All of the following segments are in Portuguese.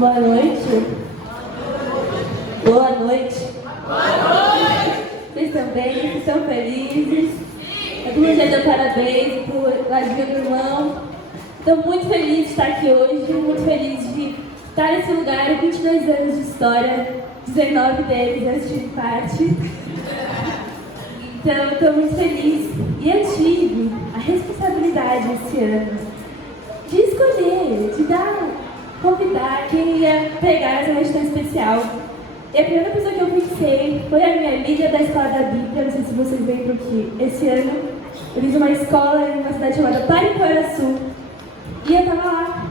Boa noite. Boa noite. Vocês estão bem? Vocês estão felizes? A turma já deu parabéns pro ladinho do irmão. Estou muito feliz de estar aqui hoje, muito feliz de estar nesse lugar. 22 anos de história, 19 deles eu tive parte. Então, estou muito feliz. E eu tive a responsabilidade esse ano de escolher, convidar quem ia pegar essa noite tão especial. E a primeira pessoa que eu fixei foi a minha amiga da Escola da Bíblia. Não sei se vocês lembram que esse ano eu fiz uma escola em uma cidade chamada Pariquaraçu. E eu tava lá.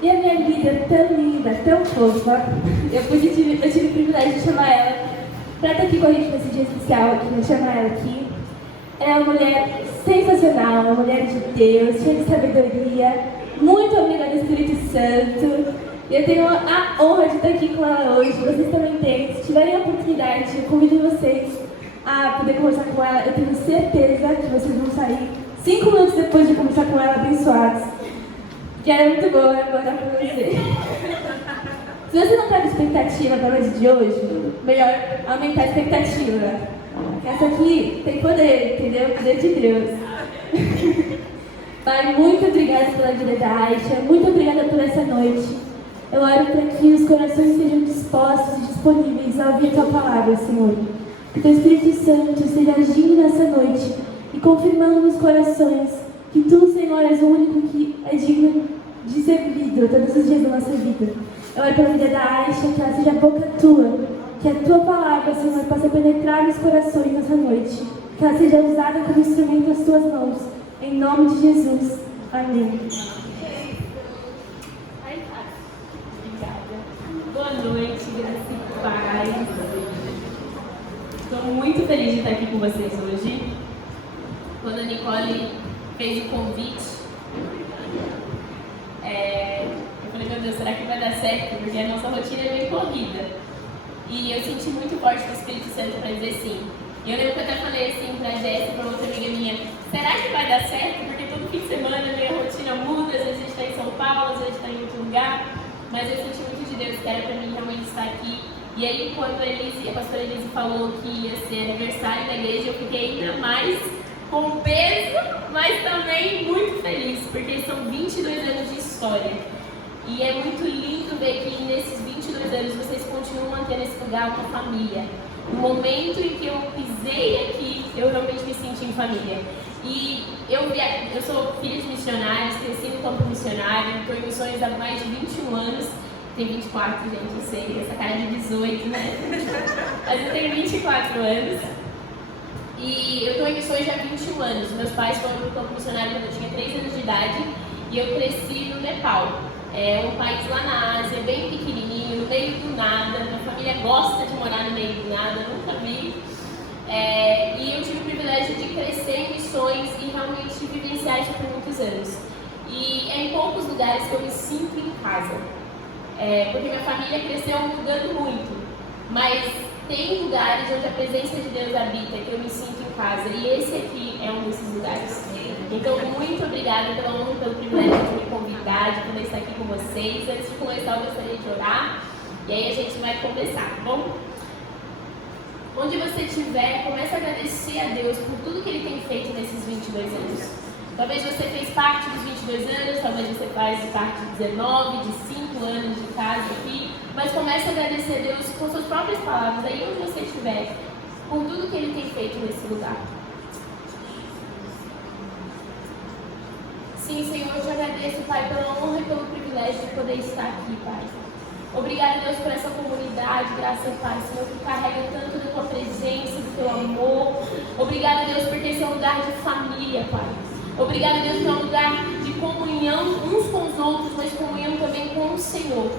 E a minha amiga, tão linda, tão fofa, eu tive o privilégio de chamar ela para estar aqui com a gente nesse dia especial, aqui, chamar ela aqui. Ela é uma mulher sensacional, uma mulher de Deus, cheia de sabedoria, muito amiga do Espírito Santo. E eu tenho a honra de estar aqui com ela hoje. Vocês também têm. Se tiverem a oportunidade, eu convido vocês a poder conversar com ela. Eu tenho certeza que vocês vão sair 5 minutos depois de conversar com ela abençoados. Que ela é muito boa, eu vou dar pra você. Se você não está com expectativa para a noite de hoje, melhor aumentar a expectativa. Essa aqui tem poder, entendeu? Poder de Deus. Pai, muito obrigada pela vida da Aisha, muito obrigada por essa noite. Eu oro para que os corações sejam dispostos e disponíveis a ouvir a Tua palavra, Senhor. Que o Teu Espírito Santo esteja agindo nessa noite e confirmando nos corações que Tu, Senhor, és o único que é digno de ser lido todos os dias da nossa vida. Eu oro pela vida da Aisha, que ela seja a boca Tua, que a Tua palavra, Senhor, possa penetrar nos corações nessa noite, que ela seja usada como instrumento nas Tuas mãos. Em nome de Jesus. Amém. Boa noite, graça e paz. Estou muito feliz de estar aqui com vocês hoje. Quando a Nicole fez o convite, eu falei, meu Deus, será que vai dar certo? Porque a nossa rotina é bem corrida. E eu senti muito forte do Espírito Santo para dizer sim. E eu lembro que eu até falei assim para a Jéssica, para outra amiga minha, será que vai dar certo? Porque todo fim de semana a minha rotina muda, às vezes a gente está em São Paulo, às vezes a gente está em outro lugar. Mas eu senti muito de Deus que era para mim realmente estar aqui. E aí, quando a pastora Elise falou que ia ser aniversário da igreja, eu fiquei ainda mais com peso, mas também muito feliz, porque são 22 anos de história. E é muito lindo ver que nesses 22 anos vocês continuam mantendo esse lugar uma família. No momento em que eu pisei aqui, eu realmente me senti em família. E eu sou filha de missionários, cresci no campo missionário, estou em missões há mais de 21 anos. Tem 24, gente, eu sei, essa cara de 18, né? Mas eu tenho 24 anos. E eu estou em missões já há 21 anos. Meus pais foram no campo missionário quando eu tinha 3 anos de idade e eu cresci no Nepal. É um país lá na Ásia, bem pequenininho, no meio do nada. Minha família gosta de morar no meio do nada, nunca vi. E eu tive o privilégio de crescer em missões e realmente vivenciar isso por muitos anos. E é em poucos lugares que eu me sinto em casa. Porque minha família cresceu mudando muito. Mas tem lugares onde a presença de Deus habita, que eu me sinto em casa. E esse aqui é um desses lugares. Então, muito obrigada pela honra e pelo privilégio de me convidar, de poder estar aqui com vocês. Antes de começar, eu gostaria de orar. E aí a gente vai conversar, tá bom? Onde você estiver, comece a agradecer a Deus por tudo que Ele tem feito nesses 22 anos. Talvez você fez parte dos 22 anos, talvez você faz parte de 19, de 5 anos de casa aqui. Mas comece a agradecer a Deus com suas próprias palavras, aí onde você estiver, por tudo que Ele tem feito nesse lugar. Sim, Senhor, eu te agradeço, Pai, pela honra e pelo privilégio de poder estar aqui, Pai. Obrigada, Deus, por essa comunidade, graça e paz, Senhor, que carrega tanto da Tua presença, do Teu amor. Obrigada, Deus, porque esse é um lugar de família, Pai. Obrigada, Deus, que é um lugar de comunhão uns com os outros, mas comunhão também com o Senhor.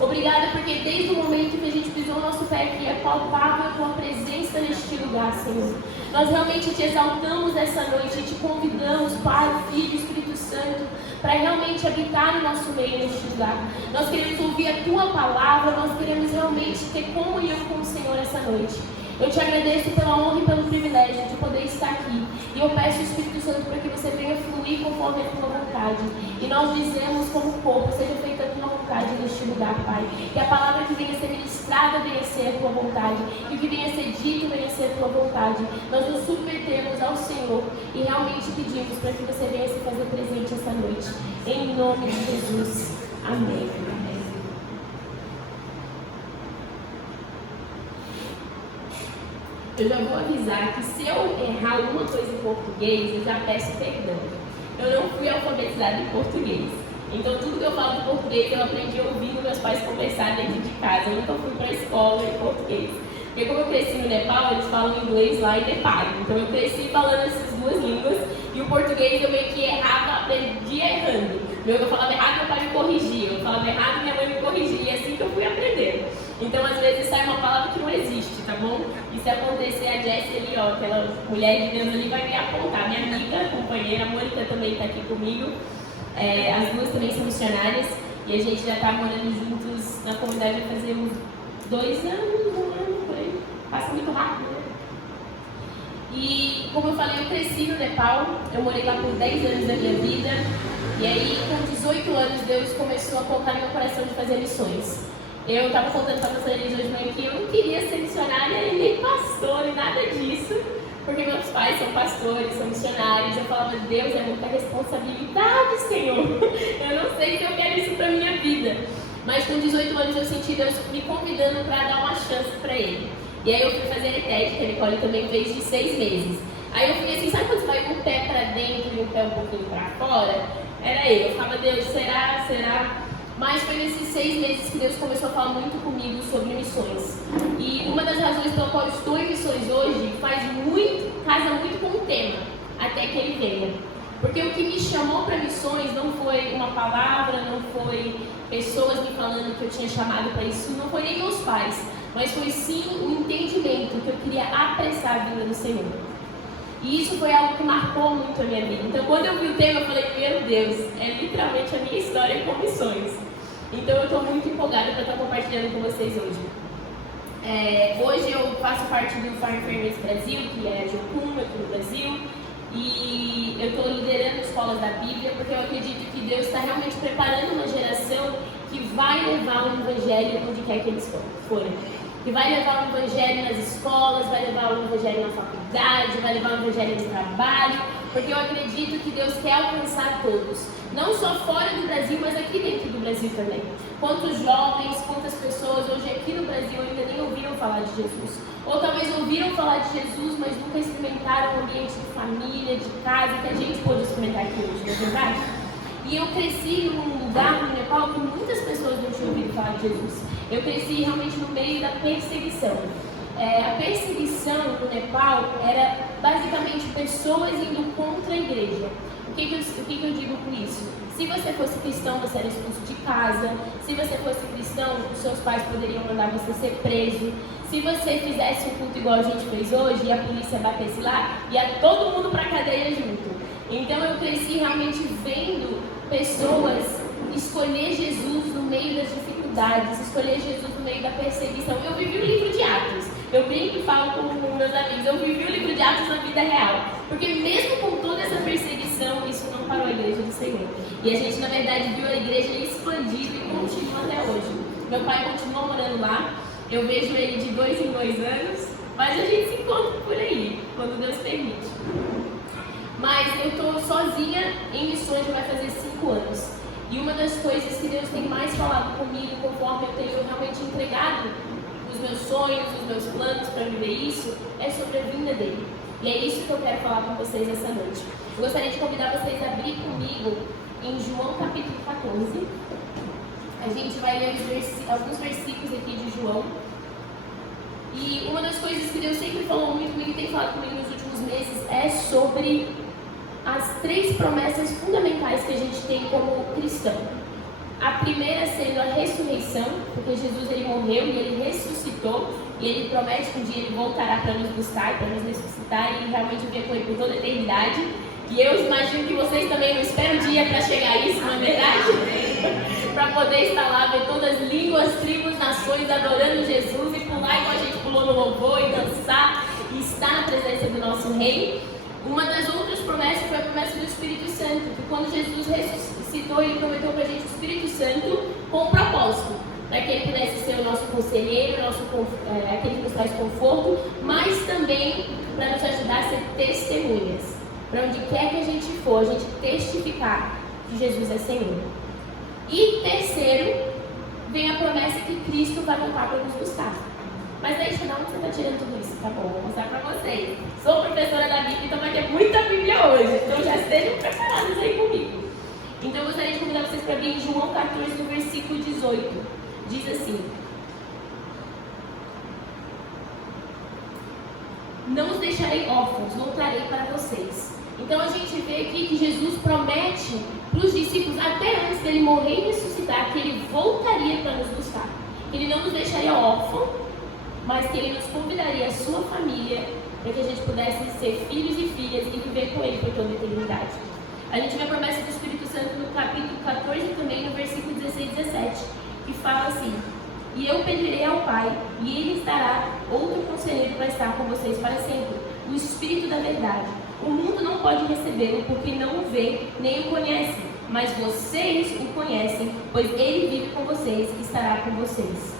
Obrigada porque desde o momento que a gente pisou o nosso pé aqui, é palpável a Tua presença neste lugar, Senhor. Nós realmente Te exaltamos essa noite e Te convidamos, Pai, Filho e Espírito Santo, para realmente habitar no nosso meio neste lugar. Nós queremos ouvir a Tua palavra, nós queremos realmente ter comunhão com o Senhor essa noite. Eu Te agradeço pela honra e pelo privilégio de poder estar aqui. E eu peço ao Espírito Santo para que você venha fluir conforme a Tua vontade. E nós dizemos como corpo, seja feita a Tua vontade vontade neste lugar, Pai. Que a palavra que venha a ser ministrada venha a ser a tua vontade. Que o que venha a ser dito venha a ser a tua vontade. Nós nos submetemos ao Senhor e realmente pedimos para que você venha se fazer presente essa noite. Em nome de Jesus. Amém. Eu já vou avisar que se eu errar alguma coisa em português, eu já peço perdão. Eu não fui alfabetizada em português. Então tudo que eu falo em português eu aprendi ouvindo meus pais conversar dentro de casa. Eu nunca fui para a escola em português. Porque como eu cresci no Nepal, eles falam inglês lá e Nepal. Então eu cresci falando essas duas línguas e o português eu meio que errava, aprendia errando. Eu falava errado, meu pai me corrigia. Eu falava errado, minha mãe me corrigia. E é assim que eu fui aprendendo. Então às vezes sai uma palavra que não existe, tá bom? E se acontecer, a Jessie ali, ó, aquela mulher de Deus ali vai me apontar. Minha amiga, companheira, a Mônica também está aqui comigo. As duas também são missionárias. E a gente já está morando juntos na comunidade há fazer uns 2 anos, 1 ano, por aí. Passa muito rápido, né? E como eu falei, eu cresci no Nepal. Eu morei lá por 10 anos da minha vida. E aí, com 18 anos, Deus começou a colocar no meu coração de fazer missões. Eu estava contando para vocês hoje de manhã que eu não queria ser missionária e nem pastor e nada disso, porque meus pais são pastores, são missionários. Eu falava, Deus, é muita responsabilidade, Senhor. Eu não sei se eu quero isso para minha vida. Mas com 18 anos eu senti Deus me convidando para dar uma chance para Ele. E aí eu fui fazer a ETED, que a Nicole também fez, de 6 meses. Aí eu fiquei assim, sabe quando você vai com o pé para dentro e o pé um pouquinho para fora? Era eu falava, Deus, será? Mas foi nesses 6 meses que Deus começou a falar muito comigo sobre missões. E uma das razões pela qual eu estou em missões hoje casa muito com o tema, até que ele venha. Porque o que me chamou para missões não foi uma palavra, não foi pessoas me falando que eu tinha chamado para isso, não foi nem meus pais, mas foi sim um entendimento que eu queria apressar a vinda do Senhor. E isso foi algo que marcou muito a minha vida. Então, quando eu vi o tema, eu falei, meu Deus, é literalmente a minha história com missões. Então, eu estou muito empolgada para estar compartilhando com vocês hoje. Hoje eu faço parte do Fire Enfermeiros Brasil, que é a Jocum aqui no Brasil. E eu estou liderando escolas da Bíblia, porque eu acredito que Deus está realmente preparando uma geração que vai levar o Evangelho onde quer que eles forem. Que vai levar o Evangelho nas escolas, vai levar o Evangelho na faculdade, vai levar o Evangelho no trabalho, porque eu acredito que Deus quer alcançar todos, não só fora do Brasil, mas aqui dentro do Brasil também. Quantos jovens, quantas pessoas hoje aqui no Brasil ainda nem ouviram falar de Jesus, ou talvez ouviram falar de Jesus, mas nunca experimentaram o ambiente de família, de casa, que a gente pôde experimentar aqui hoje, não é verdade? E eu cresci num lugar no Nepal que muitas pessoas não tinham ouvido falar de Jesus. Eu cresci realmente no meio da perseguição. A perseguição no Nepal era basicamente pessoas indo contra a igreja. O que eu digo com isso? Se você fosse cristão, você era expulso de casa. Se você fosse cristão, os seus pais poderiam mandar você ser preso. Se você fizesse um culto igual a gente fez hoje e a polícia batesse lá, ia todo mundo para a cadeia junto. Então eu cresci realmente vendo pessoas escolher Jesus no meio das dificuldades, escolher Jesus no meio da perseguição. Eu vivi o livro de Atos. Eu brinco e falo com meus amigos, eu vivi o livro de Atos na vida real. Porque mesmo com toda essa perseguição, isso não parou a igreja do Senhor. E a gente, na verdade, viu a igreja expandir e continua até hoje. Meu pai continua morando lá. Eu vejo ele de 2 em 2 anos, mas a gente se encontra por aí, quando Deus permite. Mas eu estou sozinha em missões, já vai fazer 5 anos. E uma das coisas que Deus tem mais falado comigo, conforme eu tenho realmente entregado os meus sonhos, os meus planos para viver isso, é sobre a vinda dele. E é isso que eu quero falar com vocês essa noite. Eu gostaria de convidar vocês a abrir comigo em João capítulo 14. A gente vai ler alguns versículos aqui de João. E uma das coisas que Deus sempre falou muito comigo e tem falado comigo nos últimos meses é sobre as 3 promessas fundamentais que a gente tem como cristão. A primeira sendo a ressurreição, porque Jesus ele morreu e ele ressuscitou, e ele promete que um dia ele voltará para nos buscar, para nos ressuscitar e realmente viver com ele por toda a eternidade. E eu imagino que vocês também não esperam o dia para chegar a isso, não é verdade? Para poder estar lá, ver todas as línguas, tribos, nações adorando Jesus e pular igual a gente pulou no louvor e dançar e estar na presença do nosso Rei. Uma das outras promessas foi a promessa do Espírito Santo, que quando Jesus ressuscitou, ele prometeu para a gente o Espírito Santo com um propósito, para que ele pudesse ser o nosso conselheiro, aquele que nos traz conforto, mas também para nos ajudar a ser testemunhas. Para onde quer que a gente for, a gente testificar que Jesus é Senhor. E terceiro, vem a promessa que Cristo vai voltar para nos buscar. Mas aí, de onde você está tirando tudo isso? Tá bom, vou mostrar para vocês. Sou professora da Bíblia, então vai ter muita Bíblia hoje. Então já estejam preparados aí comigo. Então eu gostaria de convidar vocês para abrir em João 14, no versículo 18. Diz assim: não os deixarei órfãos, voltarei para vocês. Então a gente vê aqui que Jesus promete para os discípulos, até antes dele morrer e ressuscitar, que ele voltaria para nos buscar. Que ele não nos deixaria órfãos, mas que ele nos convidaria a sua família para que a gente pudesse ser filhos e filhas e viver com ele por toda a eternidade. A gente vê a promessa do Espírito Santo no capítulo 14 também, no versículo 16 e 17, que fala assim: e eu pedirei ao Pai, e ele estará outro conselheiro para estar com vocês para sempre, o Espírito da verdade. O mundo não pode recebê-lo porque não o vê nem o conhece, mas vocês o conhecem, pois ele vive com vocês e estará com vocês.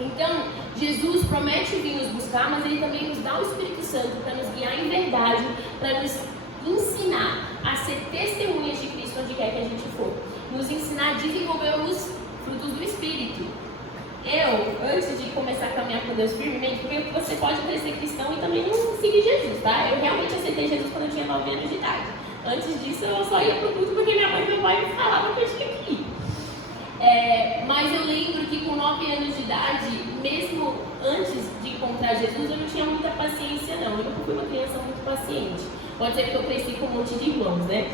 Então, Jesus promete vir nos buscar, mas ele também nos dá o Espírito Santo para nos guiar em verdade, para nos ensinar a ser testemunhas de Cristo onde quer que a gente for. Nos ensinar a desenvolver os frutos do Espírito. Antes de começar a caminhar com Deus firmemente, porque você pode crescer cristão e também não seguir Jesus, tá? Eu realmente aceitei Jesus quando eu tinha 9 anos de idade. Antes disso, eu só ia pro culto porque minha mãe e meu pai me falavam que eu tinha que ir. Mas eu lembro que com 9 anos de idade, mesmo antes de encontrar Jesus, eu não tinha muita paciência não. Eu nunca fui uma criança muito paciente. Pode ser que eu cresci com um monte de irmãos, né?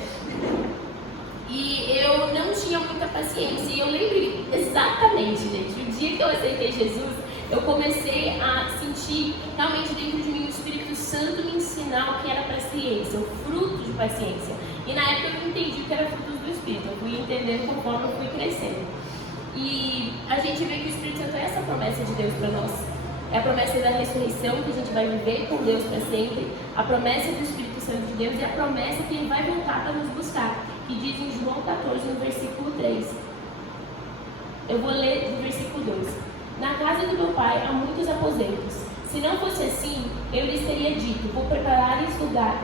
E eu não tinha muita paciência. E eu lembro exatamente, gente, o dia que eu aceitei Jesus, eu comecei a sentir realmente dentro de mim o Espírito Santo me ensinar o que era paciência, o fruto de paciência. E na época eu não entendi o que era frutos do Espírito, eu fui entendendo conforme eu fui crescendo. E a gente vê que o Espírito Santo é essa promessa de Deus para nós. É a promessa da ressurreição, que a gente vai viver com Deus para sempre. A promessa do Espírito Santo de Deus e a promessa que ele vai voltar para nos buscar, que diz em João 14, no versículo 3. Eu vou ler do versículo 2. Na casa do meu pai há muitos aposentos. Se não fosse assim, eu lhes teria dito, vou preparar-lhes lugar.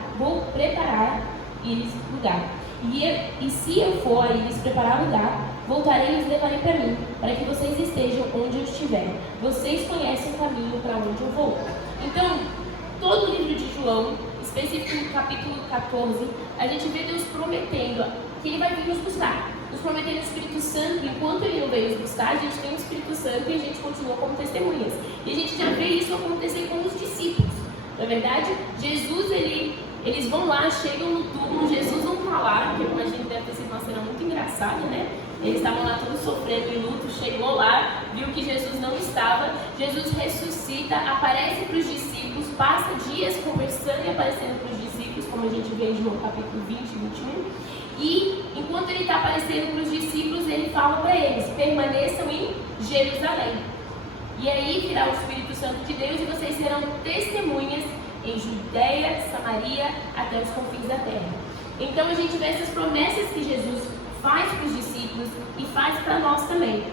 E se eu for a lhes preparar lugar, voltarei e os levarei para mim, para que vocês estejam onde eu estiver. Vocês conhecem o caminho para onde eu vou. Então, todo o livro de João, específico no capítulo 14, a gente vê Deus prometendo que ele vai vir nos buscar. Nos prometendo o Espírito Santo. Enquanto ele não veio nos buscar, a gente tem o Espírito Santo e a gente continua como testemunhas. E a gente já vê isso acontecer com os discípulos. Na verdade, Jesus, eles vão lá, chegam no túmulo, Jesus não está lá, porque imagino que deve ter sido uma cena muito engraçada, né? Eles estavam lá todos sofrendo em luto, chegou lá, viu que Jesus não estava, Jesus ressuscita, aparece para os discípulos, passa dias conversando e aparecendo para os discípulos, como a gente vê em João capítulo 20 e 21, e enquanto ele está aparecendo para os discípulos, ele fala para eles, permaneçam em Jerusalém. E aí virá o Espírito Santo de Deus e vocês serão testemunhas em Judeia, Samaria, até os confins da terra. Então a gente vê essas promessas que Jesus faz para os discípulos e faz para nós também.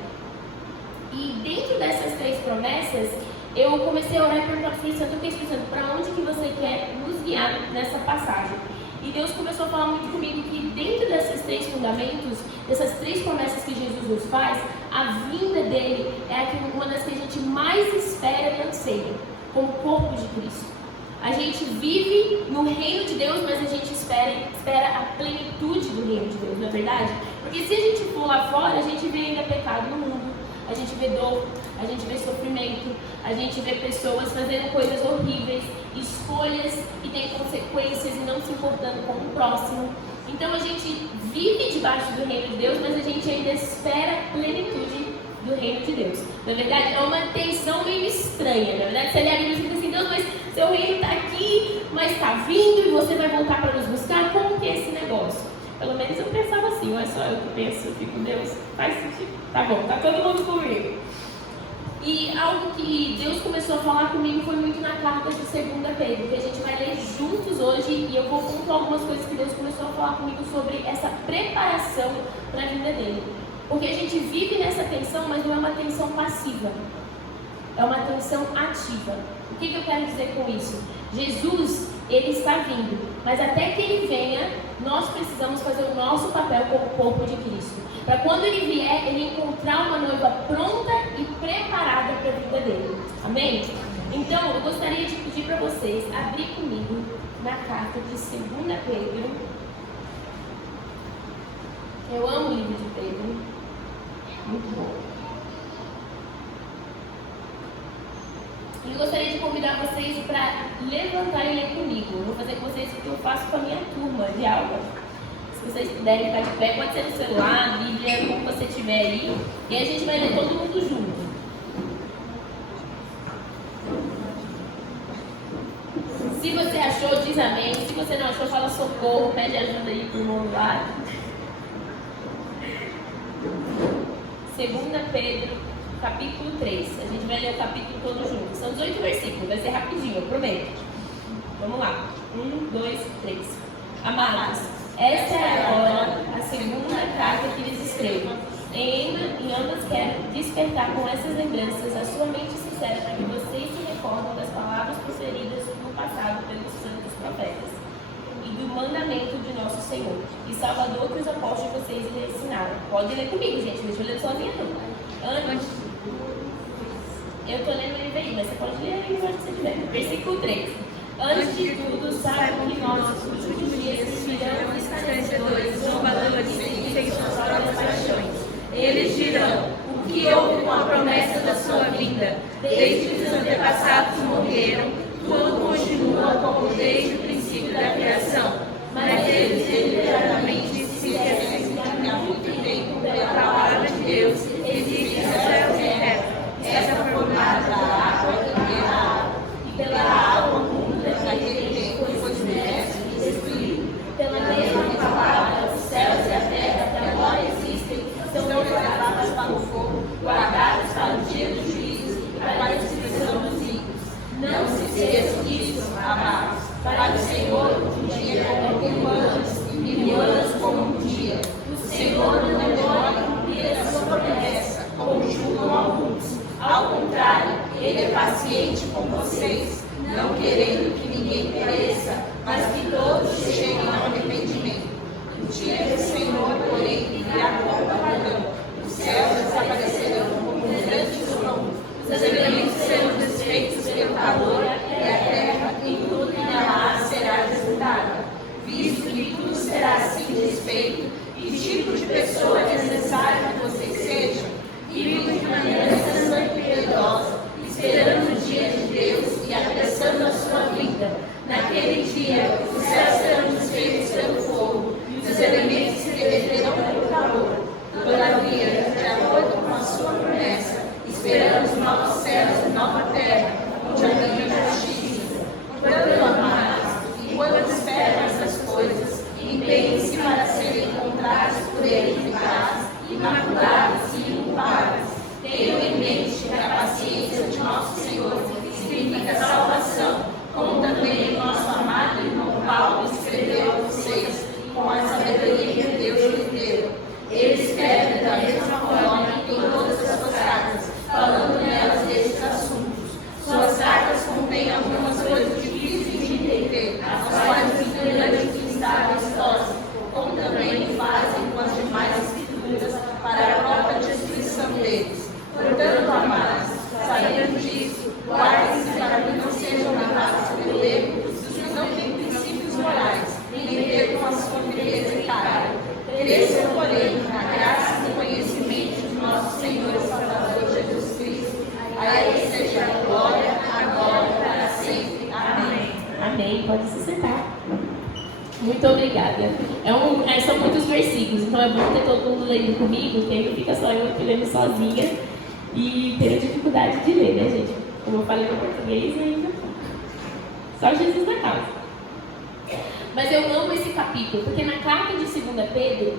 E dentro dessas 3 promessas, eu comecei a orar e perguntar para o Espírito Santo, ok, Espírito Santo, para onde que você quer nos guiar nessa passagem? E Deus começou a falar muito comigo que dentro desses 3 fundamentos, dessas 3 promessas que Jesus nos faz, a vinda dele é uma das que a gente mais espera e anseia, como corpo de Cristo. A gente vive no reino de Deus, mas a gente espera a plenitude do reino de Deus, não é verdade? Porque se a gente for lá fora, a gente vê ainda pecado no mundo, a gente vê dor, a gente vê sofrimento, a gente vê pessoas fazendo coisas horríveis, escolhas que têm consequências e não se importando com o próximo. Então a gente vive debaixo do reino de Deus, mas a gente ainda espera a plenitude do reino de Deus. Na verdade, é uma tensão meio estranha. Na verdade, você lê a Bíblia e diz assim, Deus, mas seu reino está aqui, mas está vindo e você vai voltar para nos buscar? Como que é esse negócio? Pelo menos eu pensava assim, não é só eu que penso, eu fico, Deus, faz sentido. Tá bom, tá todo mundo comigo. E algo que Deus começou a falar comigo foi muito na carta de 2 Pedro, que a gente vai ler juntos hoje, e eu vou pontuar algumas coisas que Deus começou a falar comigo sobre essa preparação para a vida dele. Porque a gente vive nessa tensão, mas não é uma tensão passiva, é uma tensão ativa. O que eu quero dizer com isso? Jesus, ele está vindo, mas até que ele venha, nós precisamos fazer o nosso papel como corpo de Cristo. Para quando ele vier, ele encontrar uma noiva pronta e preparada para a vida dele. Amém? Então, eu gostaria de pedir para vocês abrir comigo na carta de 2 Pedro. Eu amo o livro de Pedro. Muito bom. E eu gostaria de convidar vocês para levantar e ler comigo. Eu vou fazer com vocês o que eu faço com a minha turma de aula. Se vocês puderem ficar de pé, pode ser no celular, Bíblia, como você tiver aí. E a gente vai ler todo mundo junto. Se você achou, diz amém. Se você não achou, fala socorro, pede ajuda aí pro irmão do lado. 2 Pedro, capítulo 3. A gente vai ler o capítulo todo junto. São 18 versículos, vai ser rapidinho, eu prometo. Vamos lá. 1, 2, 3. Amados, esta é agora a segunda carta que lhes escrevo. Em ambas quero despertar com essas lembranças a sua mente sincera para que vocês se recordem das palavras proferidas no passado pelos santos profetas e do mandamento de nosso Senhor e Salvador que os apóstolos de vocês lhe ensinaram. Pode ler comigo, gente, deixa eu ler sozinha não. Antes, eu estou lendo o NVI, mas você pode ler aí onde você estiver. Versículo 3. Antes de tudo, saibam que nós, nos últimos dias, serão escarnecedores, zombadores e seguidores das paixões. Eles dirão: o que houve com a promessa da sua vinda? Desde que os antepassados morreram, tudo continua como desde o princípio da criação. Mas eles deliberadamente se esquecem que há muito tempo, pela palavra de Deus, existe o céu e a terra. Essa formada da água e pela água, e pela água o mundo daquele tempo foi submerso e destruído. Pela mesma palavra, os céus e a terra que agora existem são levados para o fogo, guardados para o dia do juízo e para a destruição dos ímpios. Não se esqueçam disso, amados. Para o Senhor, um dia como 1000 anos, e 1000 anos como um dia. O Senhor não demora em cumprir a sua promessa, como julgam alguns. Ao contrário, Ele é paciente com vocês, não querendo que ninguém pereça, mas que todos cheguem ao arrependimento. O dia do Senhor, porém, virá como apagão. Os céus desaparecerão como um grande trovão. Os elementos serão desfeitos pelo calor, e a terra em tudo que nela há será destruída. Visto que tudo será assim desfeito, que tipo de pessoa é necessário que vocês sejam? Vivam de maneira santa e piedosa, esperando o dia de Deus e apressando a sua vinda. Naquele dia, os céus serão desfeitos pelo fogo, e os elementos se derreterão pelo calor. Todavia, de acordo com a sua promessa, esperamos novos céus e nova terra, onde habita a justiça. Portanto, amados, enquanto esperam essas coisas, empenhem-se para serem encontrados por Ele em paz, imaculados e inculpáveis. Tenham em mente que a paciência de nosso Senhor significa salvação, como também o nosso amado irmão Paulo escreveu a vocês com a sabedoria que Deus lhe deu. Ele escreve da mesma forma em todas as suas cartas, falando nelas desses assuntos. Suas cartas contêm algumas coisas difíceis de entender, as quais os ignorantes e instáveis torcem, como também o fazem com as demais escrituras para a própria destruição deles. Portanto, amados, sabendo disso, guardem-se para que não sejam levados pelo erro dos que não têm princípios morais, nem percam a sua firmeza e caráter. Cresçam, porém, na graça e conhecimento de nosso Senhor e Salvador Jesus Cristo. A Ele seja a glória, agora e para sempre. Amém. Amém. Pode se sentar. Muito obrigada. São muitos versículos, então é bom ter todo mundo lendo comigo, que aí não fica só eu aqui lendo sozinha e tenho dificuldade de ler, né, gente? Como eu falei no português, ainda só Jesus na causa. Mas eu amo esse capítulo, porque na carta de 2 Pedro,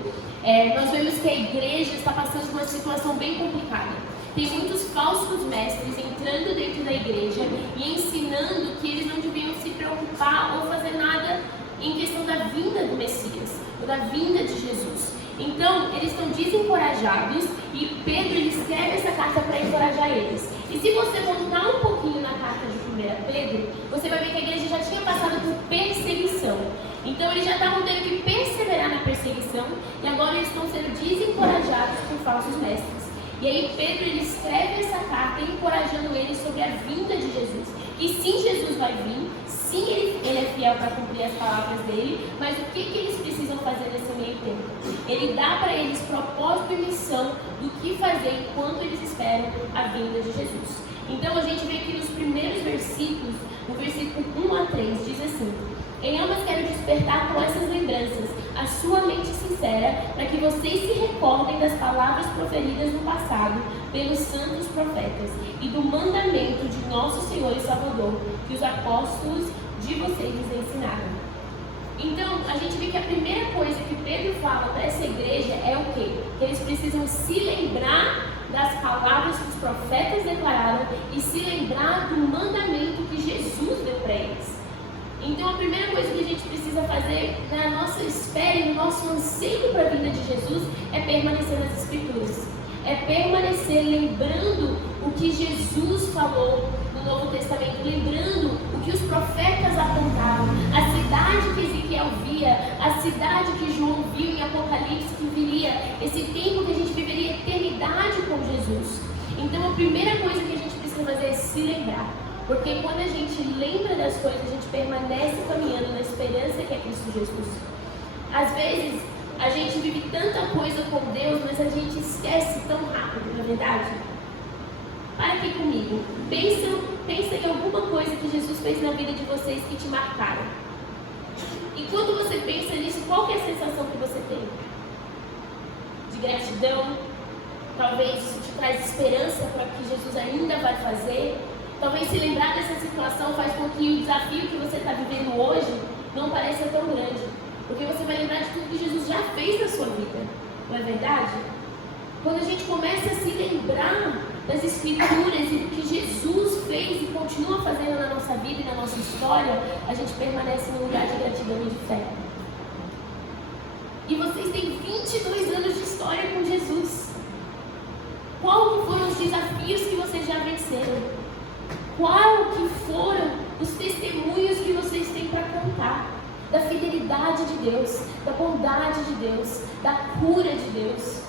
nós vemos que a igreja está passando por uma situação bem complicada. tem muitos falsos mestres entrando dentro da igreja e ensinando que eles não deviam se preocupar ou fazer nada em questão da vinda do Messias, ou da vinda de Jesus. Então, eles estão desencorajados e Pedro ele escreve essa carta para encorajar eles. E se você voltar um pouquinho na carta de 1 Pedro, você vai ver que a igreja já tinha passado por perseguição. Então, eles já estavam tendo que perseverar na perseguição e agora eles estão sendo desencorajados por falsos mestres. E aí Pedro ele escreve essa carta encorajando eles sobre a vinda de Jesus. E sim, Jesus vai vir, sim, ele é fiel para cumprir as palavras dele, mas o que eles precisam fazer nesse meio tempo? Ele dá para eles propósito e missão do que fazer enquanto eles esperam a vinda de Jesus. Então a gente vê aqui nos primeiros versículos, no versículo 1 a 3, diz assim: em ambas quero despertar com essas lembranças a sua mente sincera, para que vocês se recordem das palavras proferidas no passado pelos santos profetas e do mandamento de nosso Senhor e Salvador, que os apóstolos de vocês lhes ensinaram. Então, a gente vê que a primeira coisa que Pedro fala para essa igreja é o quê? Que eles precisam se lembrar das palavras que os profetas declararam e se lembrar do mandamento que Jesus deu para eles. Então, a primeira coisa que a gente precisa fazer na nossa espera e no nosso anseio para a vinda de Jesus é permanecer nas Escrituras. É permanecer lembrando o que Jesus falou no Novo Testamento, lembrando o que os profetas apontavam, a cidade que Ezequiel via, a cidade que João viu em Apocalipse que viria, esse tempo que a gente viveria eternidade com Jesus. Então, a primeira coisa que a gente precisa fazer é se lembrar. Porque quando a gente lembra das coisas, a gente permanece caminhando na esperança que é Cristo Jesus. Às vezes, a gente vive tanta coisa com Deus, mas a gente esquece tão rápido, não é verdade? Para aqui comigo. Pensa em alguma coisa que Jesus fez na vida de vocês que te marcaram. E quando você pensa nisso, qual que é a sensação que você tem? De gratidão? Talvez isso te traz esperança para o que Jesus ainda vai fazer? Talvez se lembrar dessa situação faz com que o desafio que você está vivendo hoje não pareça tão grande. Porque você vai lembrar de tudo que Jesus já fez na sua vida. Não é verdade? Quando a gente começa a se lembrar das Escrituras e do que Jesus fez e continua fazendo na nossa vida e na nossa história, a gente permanece num lugar de gratidão e de fé. E vocês têm 22 anos de história com Jesus. Qual foram os desafios que vocês já venceram? Qual que foram os testemunhos que vocês têm para contar? Da fidelidade de Deus, da bondade de Deus, da cura de Deus.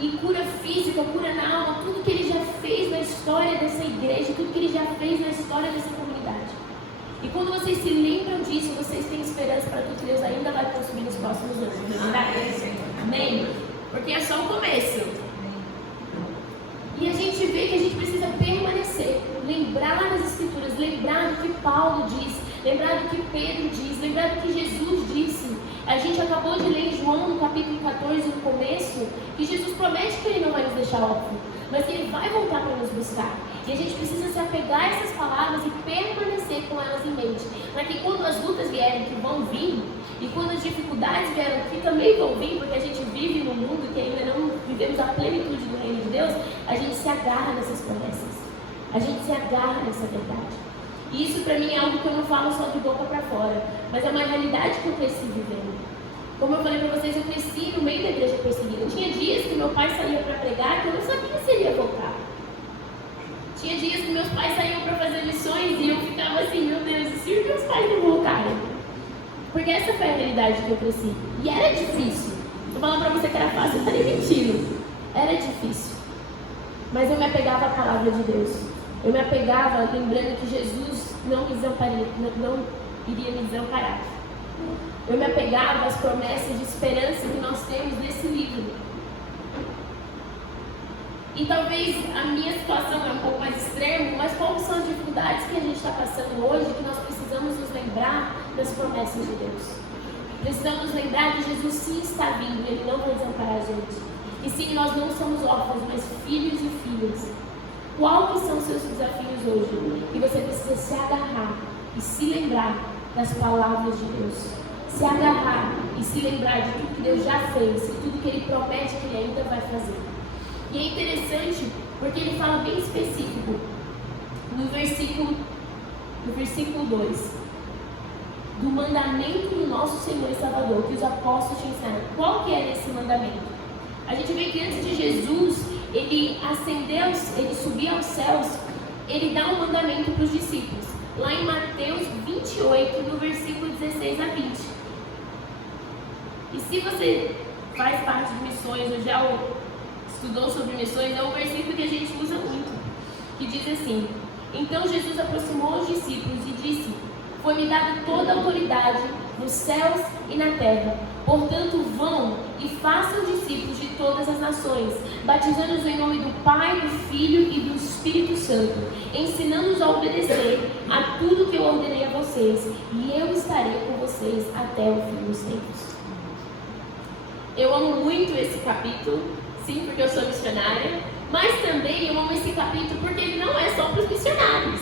E cura física, cura na alma, tudo que Ele já fez na história dessa igreja, tudo que Ele já fez na história dessa comunidade. E quando vocês se lembram disso, vocês têm esperança para tudo que Deus ainda vai construir nos próximos anos. Amém? Porque é só o começo. E a gente vê que a gente precisa permanecer, lembrar das Escrituras, lembrar do que Paulo diz, lembrar do que Pedro diz, lembrar do que Jesus disse. A gente acabou de ler em João, no capítulo 14, no começo, que Jesus promete que Ele não vai nos deixar órfãos, mas que Ele vai voltar para nos buscar. E a gente precisa se apegar a essas palavras e permanecer com elas em mente, para que quando as lutas vierem, que vão vir, e quando as dificuldades vieram, que também vão vir, porque a gente vive num mundo que ainda não vivemos a plenitude do reino de Deus, a gente se agarra nessas promessas, a gente se agarra nessa verdade. E isso para mim é algo que eu não falo só de boca para fora, mas é uma realidade que eu cresci vivendo. Como eu falei para vocês, eu cresci no meio da igreja perseguida. Tinha dias que meu pai saía para pregar que eu não sabia se ele ia voltar. Tinha dias que meus pais saíam para fazer missões e eu ficava assim, meu Deus, e se os meus pais não voltarem? Porque essa foi a realidade que eu cresci. E era difícil. Se eu falar para você que era fácil, eu estaria mentindo. Era difícil. Mas eu me apegava à palavra de Deus. Eu me apegava lembrando que Jesus não iria me desamparar. Eu me apegava às promessas de esperança que nós temos nesse livro. E talvez a minha situação é um pouco mais extrema, mas quais são as dificuldades que a gente está passando hoje que nós precisamos nos lembrar das promessas de Deus? Precisamos nos lembrar que Jesus sim está vindo e Ele não vai desamparar a gente. E sim, nós não somos órfãos, mas filhos e filhas. Quais são os seus desafios hoje? E você precisa se agarrar e se lembrar das palavras de Deus. Se agarrar e se lembrar de tudo que Deus já fez e tudo que Ele promete que Ele ainda vai fazer. E é interessante porque ele fala bem específico no versículo 2, do mandamento do nosso Senhor e Salvador, que os apóstolos te ensinaram. Qual que era esse mandamento? A gente vê que antes de Jesus, ele subir aos céus, ele dá um mandamento para os discípulos, lá em Mateus 28, no versículo 16 a 20. E se você faz parte de missões, ou já estudou sobre missões, é um versículo que a gente usa muito, que diz assim: então Jesus aproximou os discípulos e disse: foi-me dada toda a autoridade nos céus e na terra. Portanto, vão e façam discípulos de todas as nações, batizando-os em nome do Pai, do Filho e do Espírito Santo, ensinando-os a obedecer a tudo que eu ordenei a vocês, e eu estarei com vocês até o fim dos tempos. Eu amo muito esse capítulo, sim, porque eu sou missionária, mas também eu amo esse capítulo porque ele não é só para os missionários.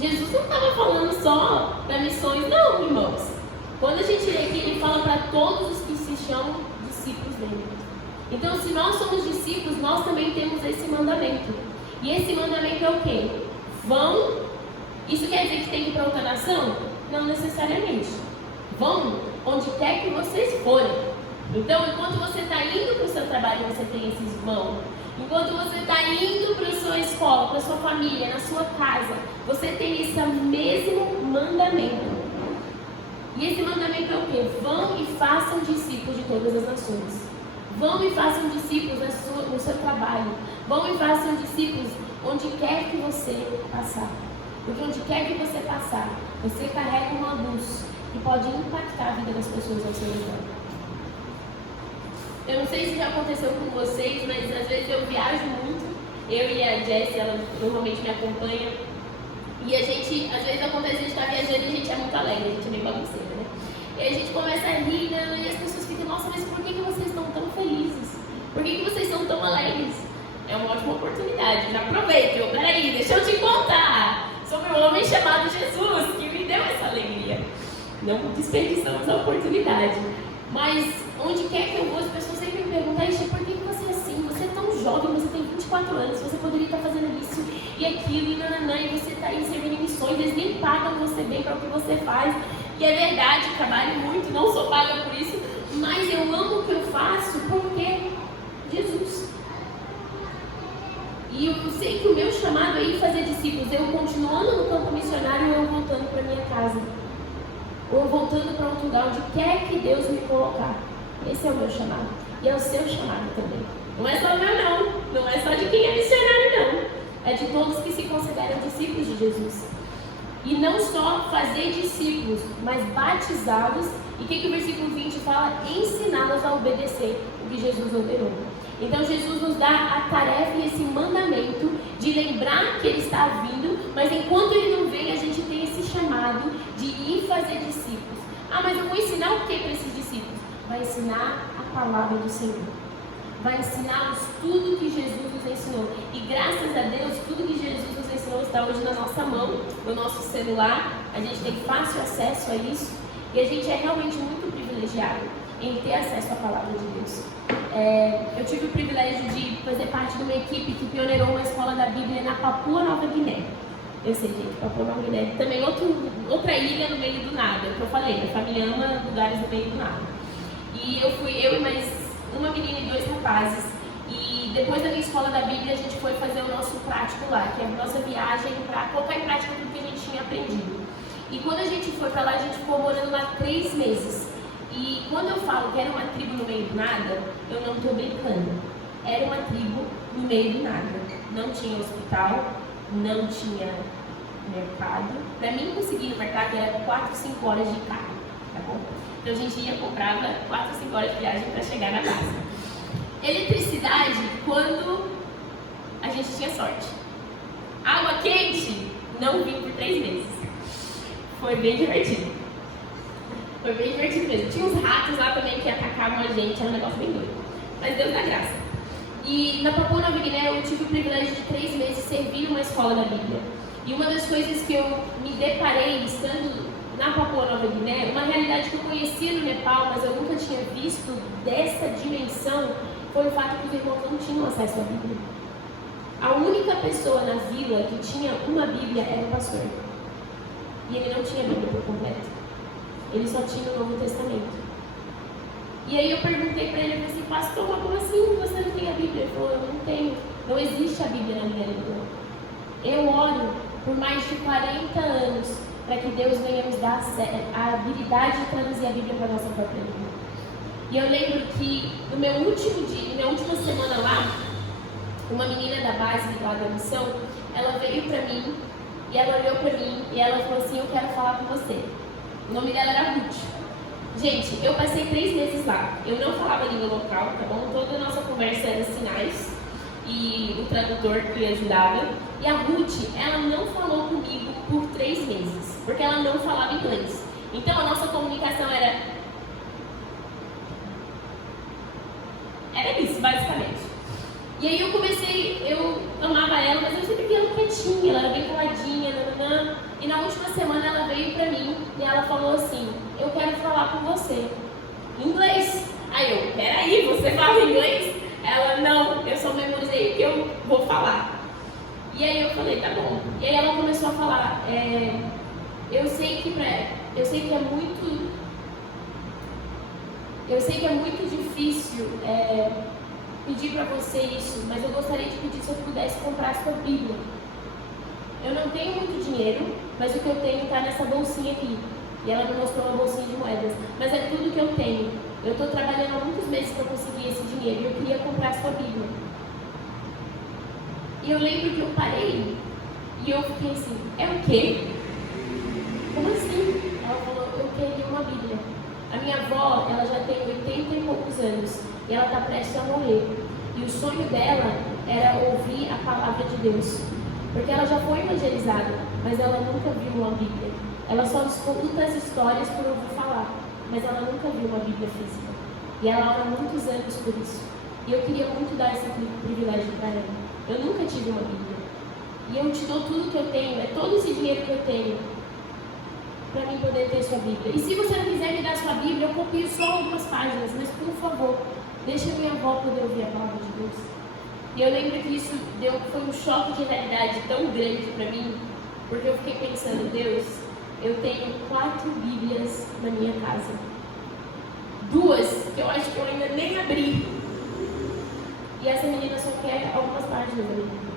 Jesus não estava falando só para missões, não, irmãos. Quando a gente lê aqui, ele fala para todos os que se chamam discípulos dele. Então, se nós somos discípulos, nós também temos esse mandamento. E esse mandamento é o quê? Vão. Isso quer dizer que tem que ir para outra nação? Não necessariamente. Vão onde quer que vocês forem. Então, enquanto você está indo para o seu trabalho, você tem esses vão. Enquanto você está indo para a sua escola, para a sua família, na sua casa, você tem esse mesmo mandamento. E esse mandamento é o quê? Vão e façam discípulos de todas as nações. Vão e façam discípulos no seu trabalho. Vão e façam discípulos onde quer que você passar. Porque onde quer que você passar, você carrega uma luz que pode impactar a vida das pessoas ao seu redor. Eu não sei se já aconteceu com vocês, mas às vezes eu viajo muito. Eu e a Jessie, ela normalmente me acompanha. E a gente, às vezes acontece, a gente está viajando e a gente é muito alegre, a gente é meio bagunceira, né? E a gente começa a rir, né? E as pessoas ficam: nossa, mas por que vocês estão tão felizes? Por que vocês estão tão alegres? É uma ótima oportunidade, já aproveite. Peraí, deixa eu te contar sobre um homem chamado Jesus, que me deu essa alegria. Não desperdiçamos a oportunidade. Mas onde quer que eu vou, as pessoas sempre me perguntam: Aisha, por que você é assim? Você é tão jovem, você tem 24 anos, você poderia estar fazendo isso e aquilo e nananã, e você está aí servindo em missões, eles nem pagam você bem para o que você faz. E é verdade, trabalho muito, não sou paga por isso, mas eu amo o que eu faço porque Jesus. E eu sei que o meu chamado é ir fazer discípulos, eu continuando no campo missionário ou eu voltando para minha casa, ou voltando para outro lugar, onde quer que Deus me colocar. Esse é o meu chamado. E é o seu chamado também. Não é só o meu, não. Não é só de quem é missionário, não. É de todos que se consideram discípulos de Jesus. E não só fazer discípulos, mas batizados. E o que o versículo 20 fala? Ensiná-los a obedecer o que Jesus ordenou. Então Jesus nos dá a tarefa e esse mandamento de lembrar que Ele está vindo, mas enquanto Ele não vem, a gente tem esse chamado de ir fazer discípulos. Ah, mas eu vou ensinar o que para esses discípulos? Vai ensinar a palavra do Senhor. Vai ensiná-los tudo que Jesus nos ensinou. E graças a Deus, tudo que Jesus nos ensinou está hoje na nossa mão, no nosso celular. A gente tem fácil acesso a isso. E a gente é realmente muito privilegiado em ter acesso à palavra de Deus. Eu tive o privilégio de fazer parte de uma equipe que pioneirou uma escola da Bíblia na Papua Nova Guiné. Eu sei, gente, Papua Nova Guiné também outra ilha no meio do nada. É o que eu falei, minha família ama lugares no meio do nada. E eu e mais uma menina e 2 rapazes. E depois da minha escola da Bíblia, a gente foi fazer o nosso prático lá, que é a nossa viagem para colocar em prática tudo que a gente tinha aprendido. E quando a gente foi para lá, a gente ficou morando lá 3 meses. E quando eu falo que era uma tribo no meio do nada, eu não estou brincando. Era uma tribo no meio do nada. Não tinha hospital, não tinha mercado. Para mim conseguir no mercado era 4, 5 horas de carro, tá bom? Então a gente ia, comprava 4, 5 horas de viagem para chegar na casa. Eletricidade, quando a gente tinha sorte. Água quente, não vim por 3 meses. Foi bem divertido. Foi bem divertido mesmo. Tinha uns ratos lá também que atacavam a gente, era um negócio bem doido. Mas Deus dá graça. E na Papua Nova Guiné eu tive o privilégio de 3 meses servir uma escola da Bíblia. E uma das coisas que eu me deparei estando na Papua Nova Guiné, uma realidade que eu conhecia no Nepal, mas eu nunca tinha visto dessa dimensão, foi o fato que os irmãos não tinham acesso à Bíblia. A única pessoa na vila que tinha uma Bíblia era o pastor. E ele não tinha a Bíblia por completo. Ele só tinha o Novo Testamento. E aí eu perguntei para ele, eu falei assim, pastor, mas como assim você não tem a Bíblia? Ele falou, eu não tenho. Não existe a Bíblia na minha língua. Eu oro por mais de 40 anos para que Deus venha nos dar a habilidade de traduzir a Bíblia para a nossa própria língua. E eu lembro que no meu último dia, na minha última semana lá, uma menina da base lá da missão, ela veio para mim e ela olhou para mim e ela falou assim, eu quero falar com você. O nome dela era Ruth. Gente, eu passei 3 meses lá. Eu não falava língua local, tá bom? Toda a nossa conversa era sinais e o tradutor que ajudava. E a Ruth, ela não falou comigo por 3 meses, porque ela não falava inglês. Então a nossa comunicação era isso, basicamente. E aí eu amava ela, mas eu sempre via ela quietinha, ela era bem caladinha, nananã. E na última semana ela veio pra mim e ela falou assim, eu quero falar com você em inglês. Aí eu, peraí, você fala inglês? Ela, não, eu só memorizei o que eu vou falar. E aí eu falei, tá bom. E aí ela começou a falar, eu sei que é muito difícil pedir para você isso, mas eu gostaria de pedir se eu pudesse comprar a sua Bíblia. Eu não tenho muito dinheiro, mas o que eu tenho está nessa bolsinha aqui. E ela me mostrou uma bolsinha de moedas. Mas é tudo que eu tenho. Eu estou trabalhando há muitos meses para conseguir esse dinheiro e eu queria comprar a sua Bíblia. E eu lembro que eu parei e eu fiquei assim, é o quê? Como assim? Ela falou, eu queria uma Bíblia. A minha avó, ela já tem 80 e poucos anos e ela está prestes a morrer. E o sonho dela era ouvir a palavra de Deus. Porque ela já foi evangelizada, mas ela nunca viu uma Bíblia. Ela só escuta as histórias por ouvir falar, mas ela nunca viu uma Bíblia física. E ela ora muitos anos por isso. E eu queria muito dar esse privilégio para ela. Eu nunca tive uma Bíblia. E eu te dou tudo que eu tenho, é todo esse dinheiro que eu tenho, para mim poder ter sua Bíblia. E se você não quiser me dar sua Bíblia, eu copio só algumas páginas, mas por favor, deixa minha avó poder ouvir a palavra de Deus. E eu lembro que isso foi um choque de realidade tão grande para mim, porque eu fiquei pensando, Deus, eu tenho 4 Bíblias na minha casa. 2 que eu acho que eu ainda nem abri. E essa menina só quer algumas páginas da Bíblia.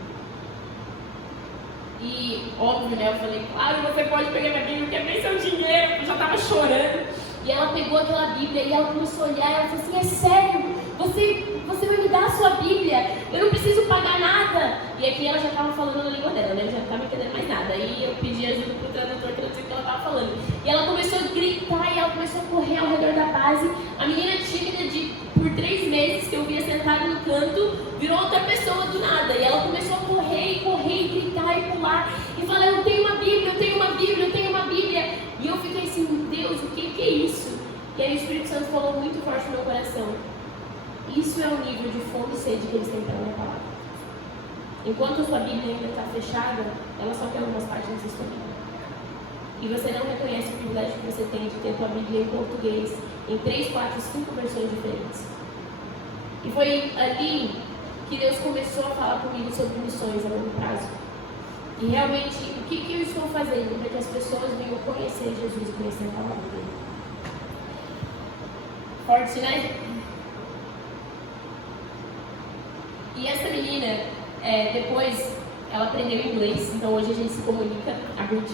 E, óbvio, né, eu falei, claro, você pode pegar minha Bíblia, porque é bem seu dinheiro, eu já estava chorando. E ela pegou aquela Bíblia e ela começou a olhar, e ela falou assim, é sério? Você vai me dar a sua Bíblia? Eu não preciso pagar nada. E aqui ela já estava falando na língua dela, né? Eu já não estava entendendo mais nada. Aí eu pedi ajuda para o tradutor traduzir o que ela estava falando. E ela começou a gritar e ela começou a correr ao redor da base. A menina tímida por 3 meses que eu via sentada no canto, virou outra pessoa do nada. E ela começou a correr, e gritar e pular. E falar, eu tenho uma Bíblia, eu tenho uma Bíblia, eu tenho uma Bíblia. E eu fiquei assim, meu Deus, o que é isso? E aí o Espírito Santo falou muito forte no meu coração. Isso é o nível de fome e sede que eles têm pela minha palavra. Enquanto a sua Bíblia ainda está fechada, ela só quer algumas páginas da sua Bíblia. E você não reconhece o privilégio que você tem de ter a sua Bíblia em português, em 3, 4, 5 versões diferentes. E foi ali que Deus começou a falar comigo sobre missões a longo prazo. E realmente, o que eu estou fazendo para que as pessoas venham conhecer Jesus e conhecer a palavra dele? Forte, né? E essa menina, depois, ela aprendeu inglês, então hoje a gente se comunica, a Ruth.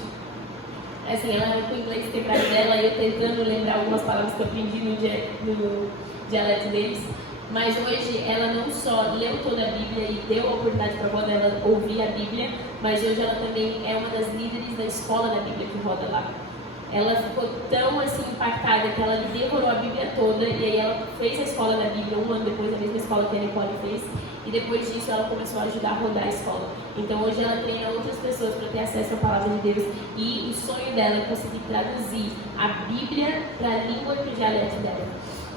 Assim, ela com o inglês quebrado dela, eu tentando lembrar algumas palavras que eu aprendi no dialeto deles. Mas hoje ela não só leu toda a Bíblia e deu a oportunidade para a avó dela ouvir a Bíblia, mas hoje ela também é uma das líderes da escola da Bíblia que roda lá. Ela ficou tão assim impactada que ela devorou a Bíblia toda e aí ela fez a escola da Bíblia 1 ano depois, a mesma escola que a Nicole fez. E depois disso ela começou a ajudar a rodar a escola. Então hoje ela treina outras pessoas para ter acesso à palavra de Deus. E o sonho dela é conseguir traduzir a Bíblia para a língua e para o dialeto dela.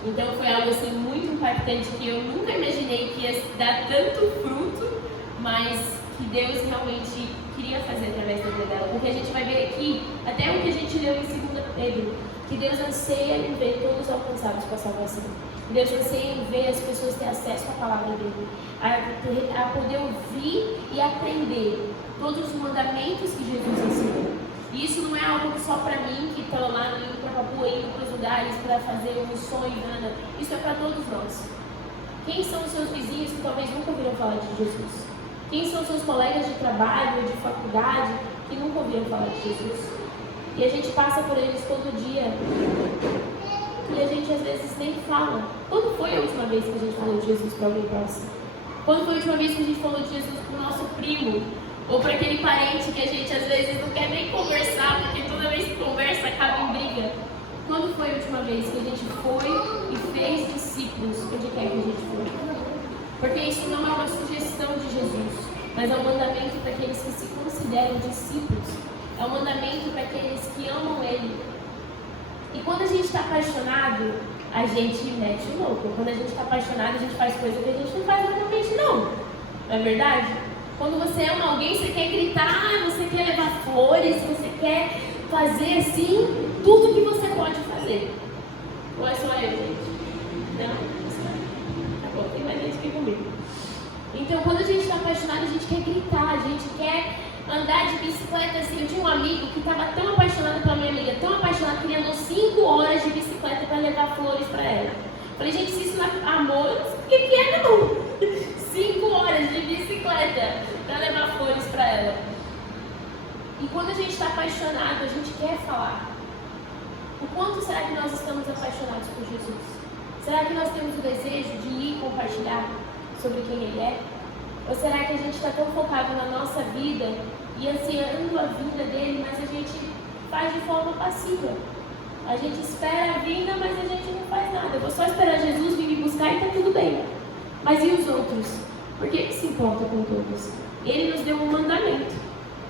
Então foi algo assim muito impactante que eu nunca imaginei que ia dar tanto fruto, mas que Deus realmente queria fazer através da vida dela. Porque a gente vai ver aqui, até o que a gente leu em 2 Pedro, que Deus anseia em ver todos alcançados com a salvação. Deus anseia em ver as pessoas ter acesso à palavra dele, a poder ouvir e aprender todos os mandamentos que Jesus ensinou. E isso não é algo só para mim, que estou lá indo para Papu, indo para os lugares para fazer missões, nada. Isso é para todos nós. Quem são os seus vizinhos que talvez nunca ouviram falar de Jesus? Quem são os seus colegas de trabalho, de faculdade, que nunca ouviram falar de Jesus? E a gente passa por eles todo dia. E a gente às vezes nem fala. Quando foi a última vez que a gente falou de Jesus para alguém próximo? Quando foi a última vez que a gente falou de Jesus para o nosso primo? Ou para aquele parente que a gente às vezes não quer nem conversar, porque toda vez que conversa acaba em briga? Quando foi a última vez que a gente foi e fez discípulos onde quer que a gente for? Porque isso não é uma sugestão de Jesus, mas é um mandamento para aqueles que se consideram discípulos. É um mandamento para aqueles que amam Ele. E quando a gente está apaixonado, a gente mete o louco. Quando a gente está apaixonado, a gente faz coisa que a gente não faz normalmente, não. Não é verdade? Quando você ama alguém, você quer gritar, você quer levar flores, você quer fazer assim, tudo que você pode fazer. Ou é só eu, gente? Não? Tá bom, tem mais gente aqui comigo. Então, quando a gente está apaixonado, a gente quer gritar, a gente quer andar de bicicleta assim. Eu tinha um amigo que estava tão apaixonado pela minha amiga, tão apaixonado que ele andou 5 horas de bicicleta para levar flores para ela. Falei, gente, se isso não é amor, eu não sei o que é, não. 5 horas de bicicleta para levar flores para ela. E quando a gente está apaixonado, a gente quer falar. O quanto será que nós estamos apaixonados por Jesus? Será que nós temos o desejo de ir compartilhar sobre quem Ele é? Ou será que a gente está tão focado na nossa vida e ansiando a vinda dele, mas a gente faz de forma passiva? A gente espera a vinda, mas a gente não faz nada. Eu vou só esperar Jesus vir me buscar e está tudo bem. Mas e os outros? Por que se importa com todos? Ele nos deu um mandamento.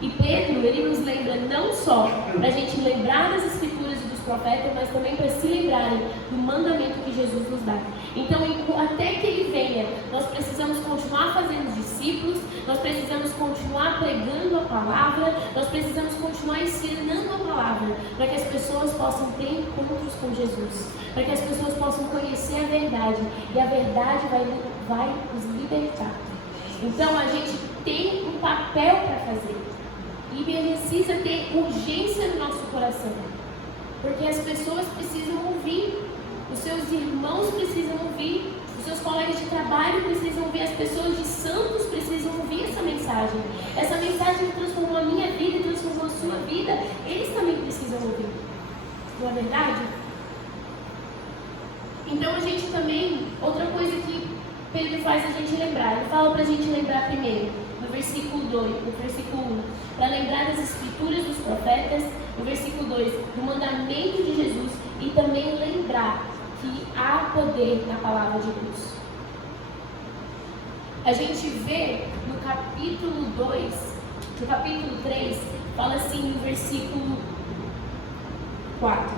E Pedro, ele nos lembra não só para a gente lembrar das Escrituras e dos profetas, mas também para se lembrarem do mandamento que Jesus nos dá. Então, até que Ele venha, nós precisamos continuar fazendo discípulos, nós precisamos continuar pregando a palavra, nós precisamos continuar ensinando a palavra, para que as pessoas possam ter encontros com Jesus, para que as pessoas possam conhecer a verdade, e a verdade vai nos libertar. Então, a gente tem um papel para fazer. E precisa ter urgência no nosso coração. Porque as pessoas precisam ouvir. Os seus irmãos precisam ouvir. Os seus colegas de trabalho precisam ouvir. As pessoas de santos precisam ouvir essa mensagem. Essa mensagem que transformou a minha vida e transformou a sua vida. Eles também precisam ouvir. Não é verdade? Então a gente também, outra coisa que Pedro faz a gente lembrar. Ele fala para a gente lembrar primeiro, no versículo 2, no versículo 1. Para lembrar das Escrituras dos profetas, no versículo 2, do mandamento de Jesus, e também lembrar que há poder na palavra de Deus. A gente vê no capítulo 2, no capítulo 3, fala assim no versículo 4.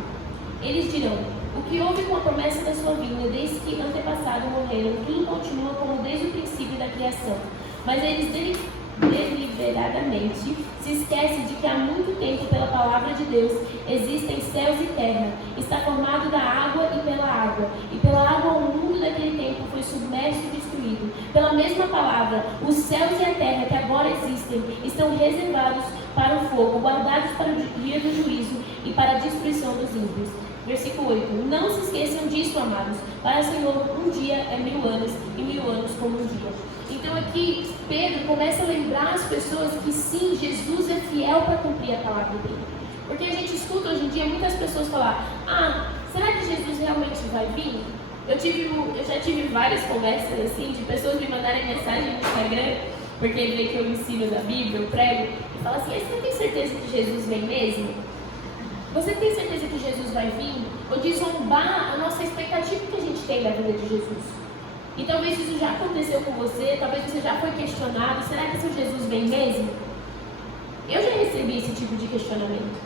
Eles dirão: o que houve com a promessa da sua vinda, desde que antepassados morreram, tudo continua como desde o princípio da criação. Mas eles deliberadamente se esquecem de que há muito tempo, pela palavra de Deus, existem céus e terra. Está formado da água, e pela água o mundo daquele tempo foi submerso e destruído. Pela mesma palavra, os céus e a terra que agora existem estão reservados para o fogo, guardados para o dia do juízo e para a destruição dos ímpios. Versículo 8. Não se esqueçam disso, amados. Para o Senhor, um dia é 1000 anos, e 1000 anos como um dia. Então aqui Pedro começa a lembrar as pessoas que sim, Jesus é fiel para cumprir a palavra dele. Porque a gente escuta hoje em dia muitas pessoas falar: será que Jesus realmente vai vir? Eu já tive várias conversas assim, de pessoas me mandarem mensagem no Instagram, porque vê que eu ensino da Bíblia, eu prego, e fala assim: você tem certeza que Jesus vem mesmo? Você tem certeza que Jesus vai vir? Ou de zombar a nossa expectativa que a gente tem da vida de Jesus? E talvez isso já aconteceu com você, talvez você já foi questionado: será que esse Jesus vem mesmo? Eu já recebi esse tipo de questionamento.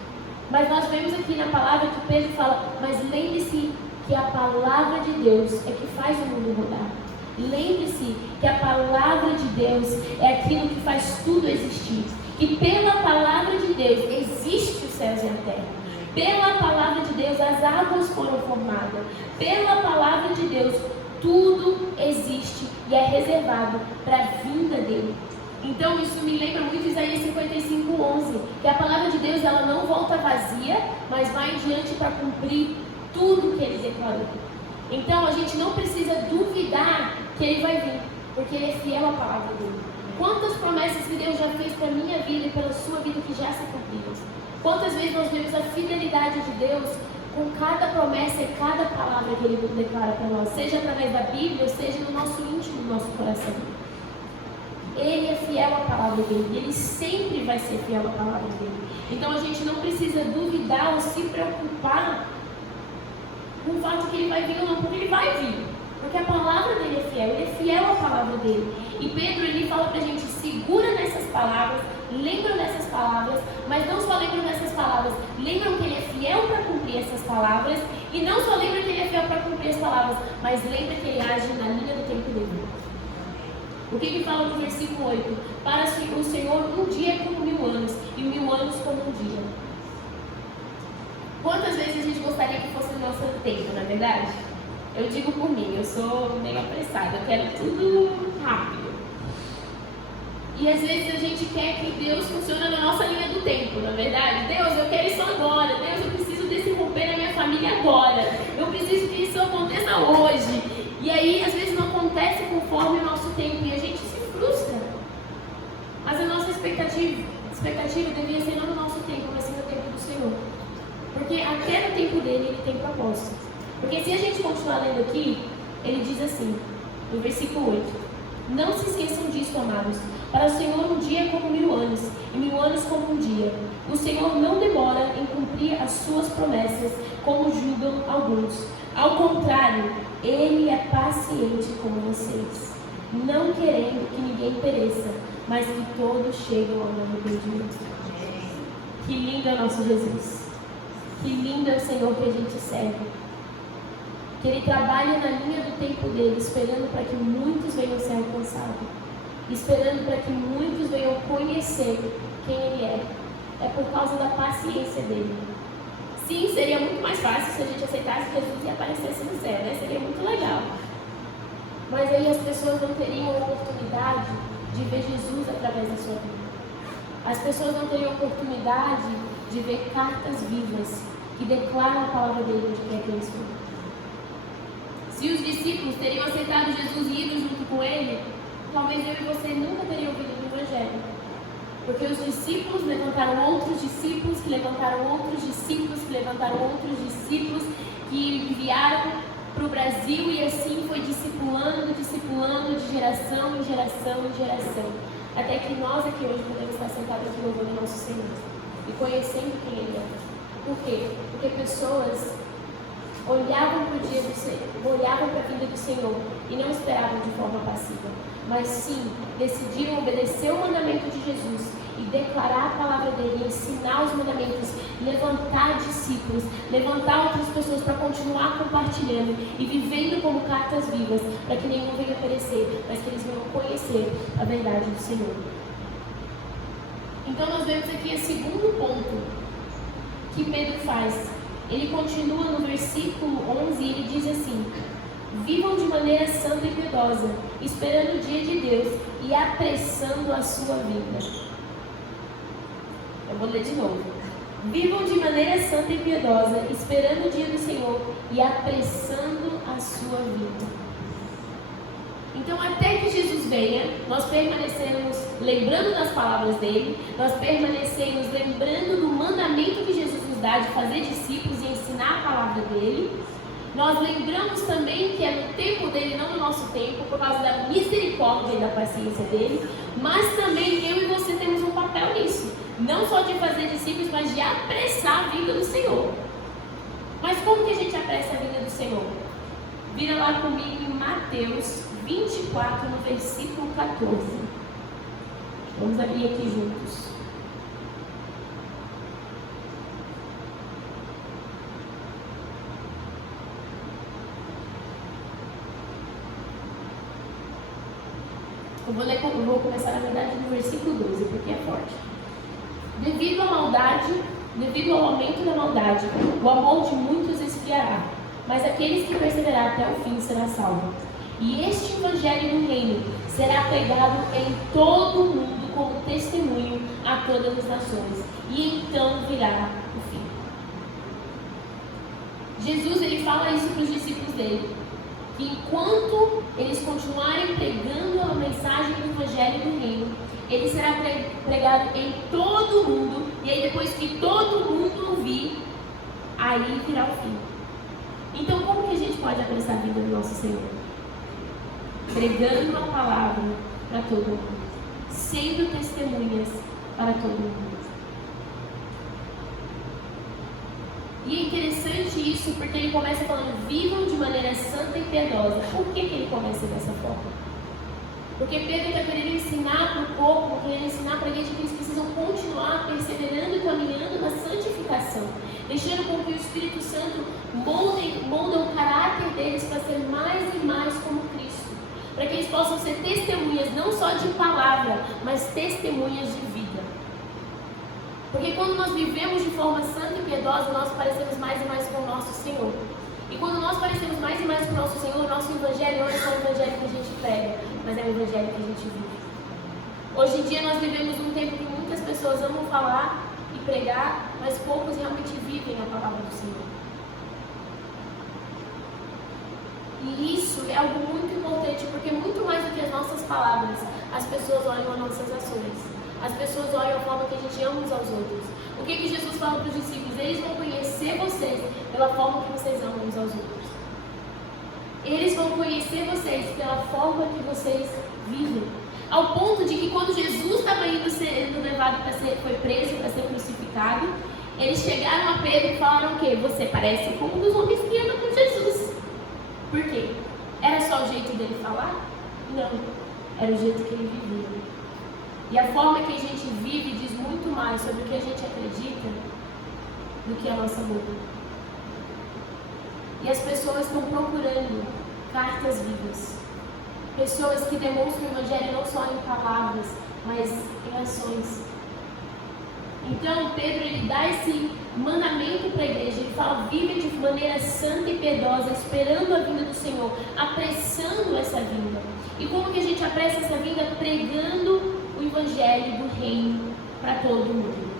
Mas nós vemos aqui na palavra que Pedro fala: mas lembre-se que a palavra de Deus é que faz o mundo rodar. Lembre-se que a palavra de Deus é aquilo que faz tudo existir. E pela palavra de Deus existe os céus e a terra. Pela palavra de Deus, as águas foram formadas. Pela palavra de Deus, tudo existe e é reservado para a vinda dele. Então, isso me lembra muito Isaías 55:11, que a palavra de Deus ela não volta vazia, mas vai adiante para cumprir tudo que ele declarou. Então, a gente não precisa duvidar que ele vai vir, porque ele é fiel à palavra dele. Quantas promessas que Deus já fez para a minha vida e pela sua vida que já se cumpriram? Quantas vezes nós vemos a fidelidade de Deus com cada promessa e cada palavra que ele declara para nós, seja através da Bíblia, seja no nosso íntimo, no nosso coração. Ele é fiel à palavra dele, ele sempre vai ser fiel à palavra dele. Então a gente não precisa duvidar ou se preocupar com o fato que ele vai vir ou não, porque ele vai vir. Porque a palavra dele é fiel, ele é fiel à palavra dele. E Pedro, ele fala pra gente, segura nessas palavras, lembram dessas palavras, mas não só lembram dessas palavras, lembram que ele é fiel para cumprir essas palavras, e não só lembram que ele é fiel para cumprir as palavras, mas lembra que ele age na linha do tempo dele. O que ele fala no versículo 8? Para o Senhor, um dia é como 1000 anos, e 1000 anos como um dia. Quantas vezes a gente gostaria que fosse o nosso tempo, não é verdade? Eu digo por mim, eu sou meio apressada, eu quero tudo rápido. E às vezes a gente quer que Deus funcione na nossa linha do tempo, não é verdade? Deus, eu quero isso agora. Deus, eu preciso desse romper na minha família agora. Eu preciso que isso aconteça hoje. E aí, às vezes não acontece conforme o nosso tempo e a gente se frustra. Mas a nossa expectativa devia ser não no nosso tempo, mas sim no tempo do Senhor. Porque até no tempo dele, ele tem propósito. Porque se a gente continuar lendo aqui, ele diz assim, no versículo 8: Não se esqueçam disso, amados. Para o Senhor um dia é como 1000 anos, e 1000 anos como um dia. O Senhor não demora em cumprir as suas promessas, como julgam alguns. Ao contrário, Ele é paciente com vocês, não querendo que ninguém pereça, mas que todos cheguem ao arrependimento. Que lindo é o nosso Jesus. Que lindo é o Senhor que a gente serve. Que Ele trabalha na linha do tempo dele, esperando para que muitos venham ser alcançados. Esperando para que muitos venham conhecer quem Ele é. É por causa da paciência dele. Sim, seria muito mais fácil se a gente aceitasse Jesus e aparecesse no céu, né? Seria muito legal. Mas aí as pessoas não teriam a oportunidade de ver Jesus através da sua vida. As pessoas não teriam a oportunidade de ver cartas vivas que declaram a palavra dele onde quer que eles forem. Se os discípulos teriam aceitado Jesus e ido junto com ele, talvez eu e você nunca teriam ouvido o Evangelho. Porque os discípulos levantaram outros discípulos, que levantaram outros discípulos, que levantaram outros discípulos, que enviaram para o Brasil e assim foi discipulando de geração em geração em geração. Até que nós aqui hoje podemos estar sentados aqui louvando o nosso Senhor e conhecendo quem Ele é. Por quê? Porque pessoas olhavam para o dia do Senhor, olhavam para a vida do Senhor e não esperavam de forma passiva, mas sim decidiram obedecer o mandamento de Jesus e declarar a palavra dele, ensinar os mandamentos, levantar discípulos, levantar outras pessoas para continuar compartilhando e vivendo como cartas vivas, para que nenhum venha perecer, mas que eles venham conhecer a verdade do Senhor. Então nós vemos aqui o segundo ponto que Pedro faz. Ele continua no versículo 11 e ele diz assim: Vivam de maneira santa e piedosa, esperando o dia de Deus e apressando a sua vida. Eu vou ler de novo. Vivam de maneira santa e piedosa, esperando o dia do Senhor e apressando a sua vida. Então, até que Jesus venha, nós permanecemos lembrando das palavras dele, nós permanecemos lembrando do mandamento que Jesus nos dá de fazer discípulos e ensinar a palavra dele. Nós lembramos também que é no tempo dele, não no nosso tempo, por causa da misericórdia e da paciência dele, mas também eu e você temos um papel nisso. Não só de fazer discípulos, mas de apressar a vinda do Senhor. Mas como que a gente apressa a vinda do Senhor? Vira lá comigo em Mateus 24, no versículo 14. Vamos abrir aqui juntos. Eu vou começar, na verdade, no versículo 12, porque é forte. Devido à maldade Devido ao aumento da maldade, o amor de muitos esfriará, mas aqueles que perseverar até o fim será salvo. E este evangelho do reino será pregado em todo o mundo como testemunho a todas as nações, e então virá o fim. Jesus, ele fala isso para os discípulos dele, que enquanto eles continuarem pregando a mensagem do evangelho do reino, ele será pregado em todo o mundo, e aí depois que todo mundo ouvir, aí virá o fim. Então, como que a gente pode apressar a vida do nosso Senhor? Pregando a palavra para todo mundo, sendo testemunhas para todo mundo. E é interessante isso, porque ele começa falando: vivam de maneira santa e piedosa. Por que ele começa dessa forma? Porque Pedro está querendo ensinar para o povo, querendo ensinar para a gente que eles precisam continuar perseverando e caminhando na santificação, deixando com que o Espírito Santo molde o caráter deles para ser mais e mais como Cristo, para que eles possam ser testemunhas não só de palavra, mas testemunhas de vida. Porque quando nós vivemos de forma santa e piedosa, nós parecemos mais e mais com o nosso Senhor. E quando nós parecemos mais e mais com o nosso Senhor, o nosso evangelho não é só o evangelho que a gente prega, mas é o evangelho que a gente vive. Hoje em dia nós vivemos um tempo que muitas pessoas amam falar e pregar, mas poucos realmente vivem a palavra do Senhor. E isso é algo muito importante, porque muito mais do que as nossas palavras, as pessoas olham as nossas ações. As pessoas olham a forma que a gente ama uns aos outros. O que Jesus fala para os discípulos? Eles vão conhecer vocês pela forma que vocês amam uns aos outros. Eles vão conhecer vocês pela forma que vocês vivem. Ao ponto de que quando Jesus estava sendo levado para ser, foi preso para ser crucificado, eles chegaram a Pedro e falaram o quê? Você parece como um dos homens que andam com Jesus. Por quê? Era só o jeito dele falar? Não. Era o jeito que ele vivia. E a forma que a gente vive diz muito mais sobre o que a gente acredita do que a nossa boca. E as pessoas estão procurando cartas vivas. Pessoas que demonstram o evangelho não só em palavras, mas em ações. Então, Pedro, ele dá esse mandamento para a igreja. Ele fala: vive de maneira santa e piedosa, esperando a vinda do Senhor, apressando essa vinda. E como que a gente apressa essa vinda? Pregando o evangelho do reino para todo mundo.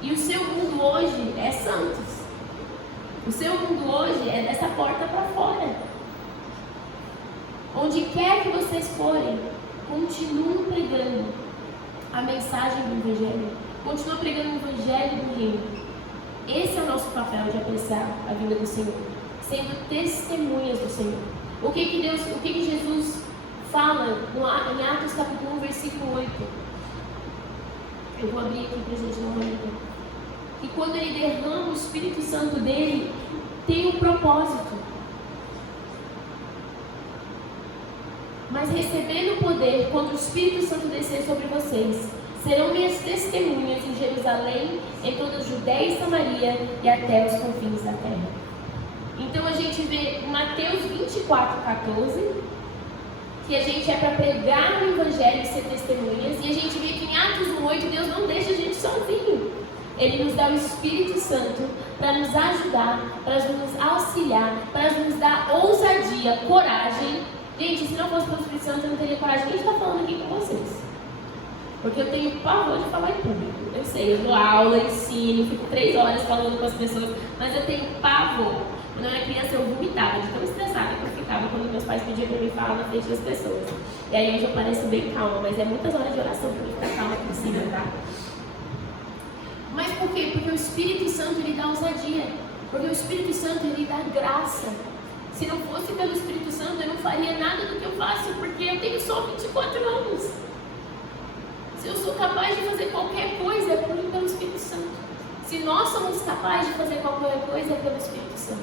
E o seu mundo hoje é santos. O seu mundo hoje é dessa porta para fora. Onde quer que vocês forem, continuem pregando a mensagem do evangelho. Continuem pregando o evangelho do reino. Esse é o nosso papel de apressar a vinda do Senhor, sendo testemunhas do Senhor. O que Jesus fala em Atos capítulo 1, versículo 8. Eu vou abrir aqui para a gente dar uma olhada. Que quando ele derrama o Espírito Santo dele, tem um propósito. Mas recebendo o poder, quando o Espírito Santo descer sobre vocês, serão minhas testemunhas em Jerusalém, em toda a Judéia e Samaria e até os confins da terra. Então a gente vê em Mateus 24:14, que a gente é para pregar o evangelho e ser testemunhas, e a gente vê que em Atos 1:8 Deus não deixa a gente sozinho. Ele nos dá o Espírito Santo para nos ajudar, para nos auxiliar, para nos dar ousadia, coragem. Gente, se não fosse pelo Espírito Santo, eu não teria coragem de estar falando aqui com vocês. Porque eu tenho pavor de falar em público. Eu sei, eu dou aula, ensino, fico 3 horas falando com as pessoas, mas eu tenho pavor. Quando eu era criança, eu vomitava de tão estressada que eu ficava quando meus pais pediam para mim falar na frente das pessoas. E aí hoje eu pareço bem calma, mas é muitas horas de oração para eu ficar calma possível, tá? Mas por quê? Porque o Espírito Santo, ele dá ousadia. Porque o Espírito Santo, ele dá graça. Se não fosse pelo Espírito Santo, eu não faria nada do que eu faço, porque eu tenho só 24 anos. Se eu sou capaz de fazer qualquer coisa, é pelo Espírito Santo. Se nós somos capazes de fazer qualquer coisa, é pelo Espírito Santo.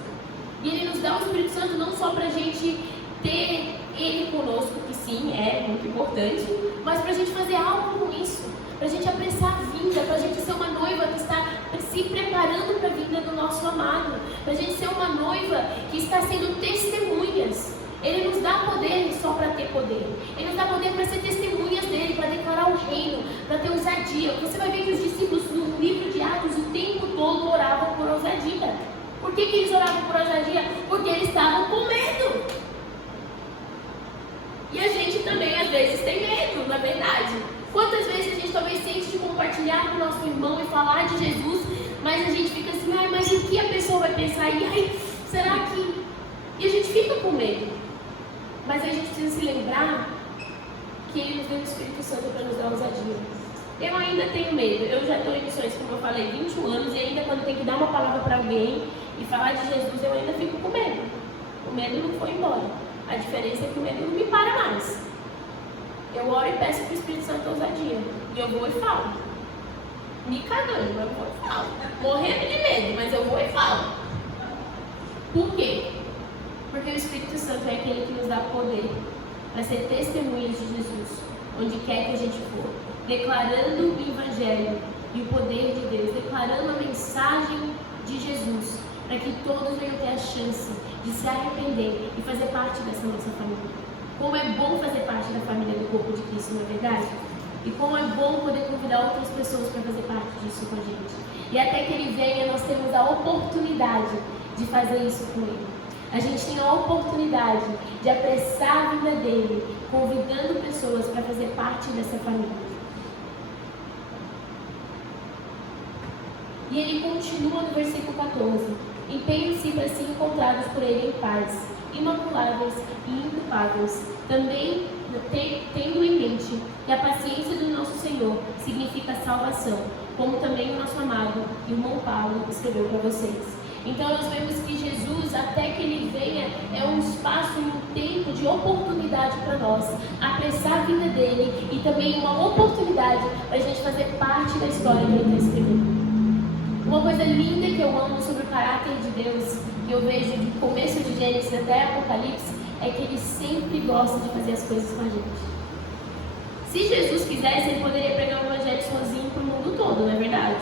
E ele nos dá o Espírito Santo não só para a gente ter ele conosco, que sim, é muito importante, mas para a gente fazer algo com isso, para a gente apressar a vinda, para a gente ser uma noiva que está se preparando para a vinda do nosso amado, para a gente ser uma noiva que está sendo testemunhas. Ele nos dá poder só para ter poder. Ele nos dá poder para ser testemunhas dele, para declarar o reino, para ter ousadia ousadia. Você vai ver que os discípulos no livro de Atos o tempo todo oravam por ousadia. Por que eles oravam por ousadia? Porque eles estavam com medo. E a gente também às vezes tem medo, não é verdade? Quantas vezes a gente talvez sente de compartilhar com o nosso irmão e falar de Jesus, mas a gente fica assim, mas o que a pessoa vai pensar? E aí, será que... E a gente fica com medo. Mas a gente precisa se lembrar que Ele nos deu o Espírito Santo para nos dar ousadia. Eu ainda tenho medo. Eu já estou em missões, como eu falei, 21 anos, e ainda quando tem que dar uma palavra para alguém e falar de Jesus, eu ainda fico com medo. O medo não foi embora. A diferença é que o medo não me para mais. Eu oro e peço para o Espírito Santo ousadia. E eu vou e falo. Me cagando, mas eu vou e falo. Morrendo de medo, mas eu vou e falo. Por quê? Porque o Espírito Santo é aquele que nos dá poder para ser testemunhas de Jesus, onde quer que a gente for, declarando o Evangelho e o poder de Deus, declarando a mensagem de Jesus, para que todos venham ter a chance de se arrepender e fazer parte dessa nossa família. Como é bom fazer parte da família do corpo de Cristo, não é verdade? E como é bom poder convidar outras pessoas para fazer parte disso com a gente. E até que Ele venha, nós temos a oportunidade de fazer isso com Ele. A gente tem a oportunidade de apressar a vinda dEle, convidando pessoas para fazer parte dessa família. E Ele continua no versículo 14. Empenhem-se para serem encontrados por Ele em paz, imaculáveis e inculpáveis, também tendo em mente que a paciência do nosso Senhor significa salvação, como também o nosso amado irmão Paulo escreveu para vocês. Então nós vemos que Jesus, até que Ele venha, é um espaço e um tempo de oportunidade para nós, apressar a vinda dEle e também uma oportunidade para a gente fazer parte da história que Ele está escrevendo. Uma coisa linda que eu amo sobre o caráter de Deus, que eu vejo do começo de Gênesis até Apocalipse, é que Ele sempre gosta de fazer as coisas com a gente. Se Jesus quisesse, Ele poderia pregar o Evangelho sozinho para o mundo todo, não é verdade?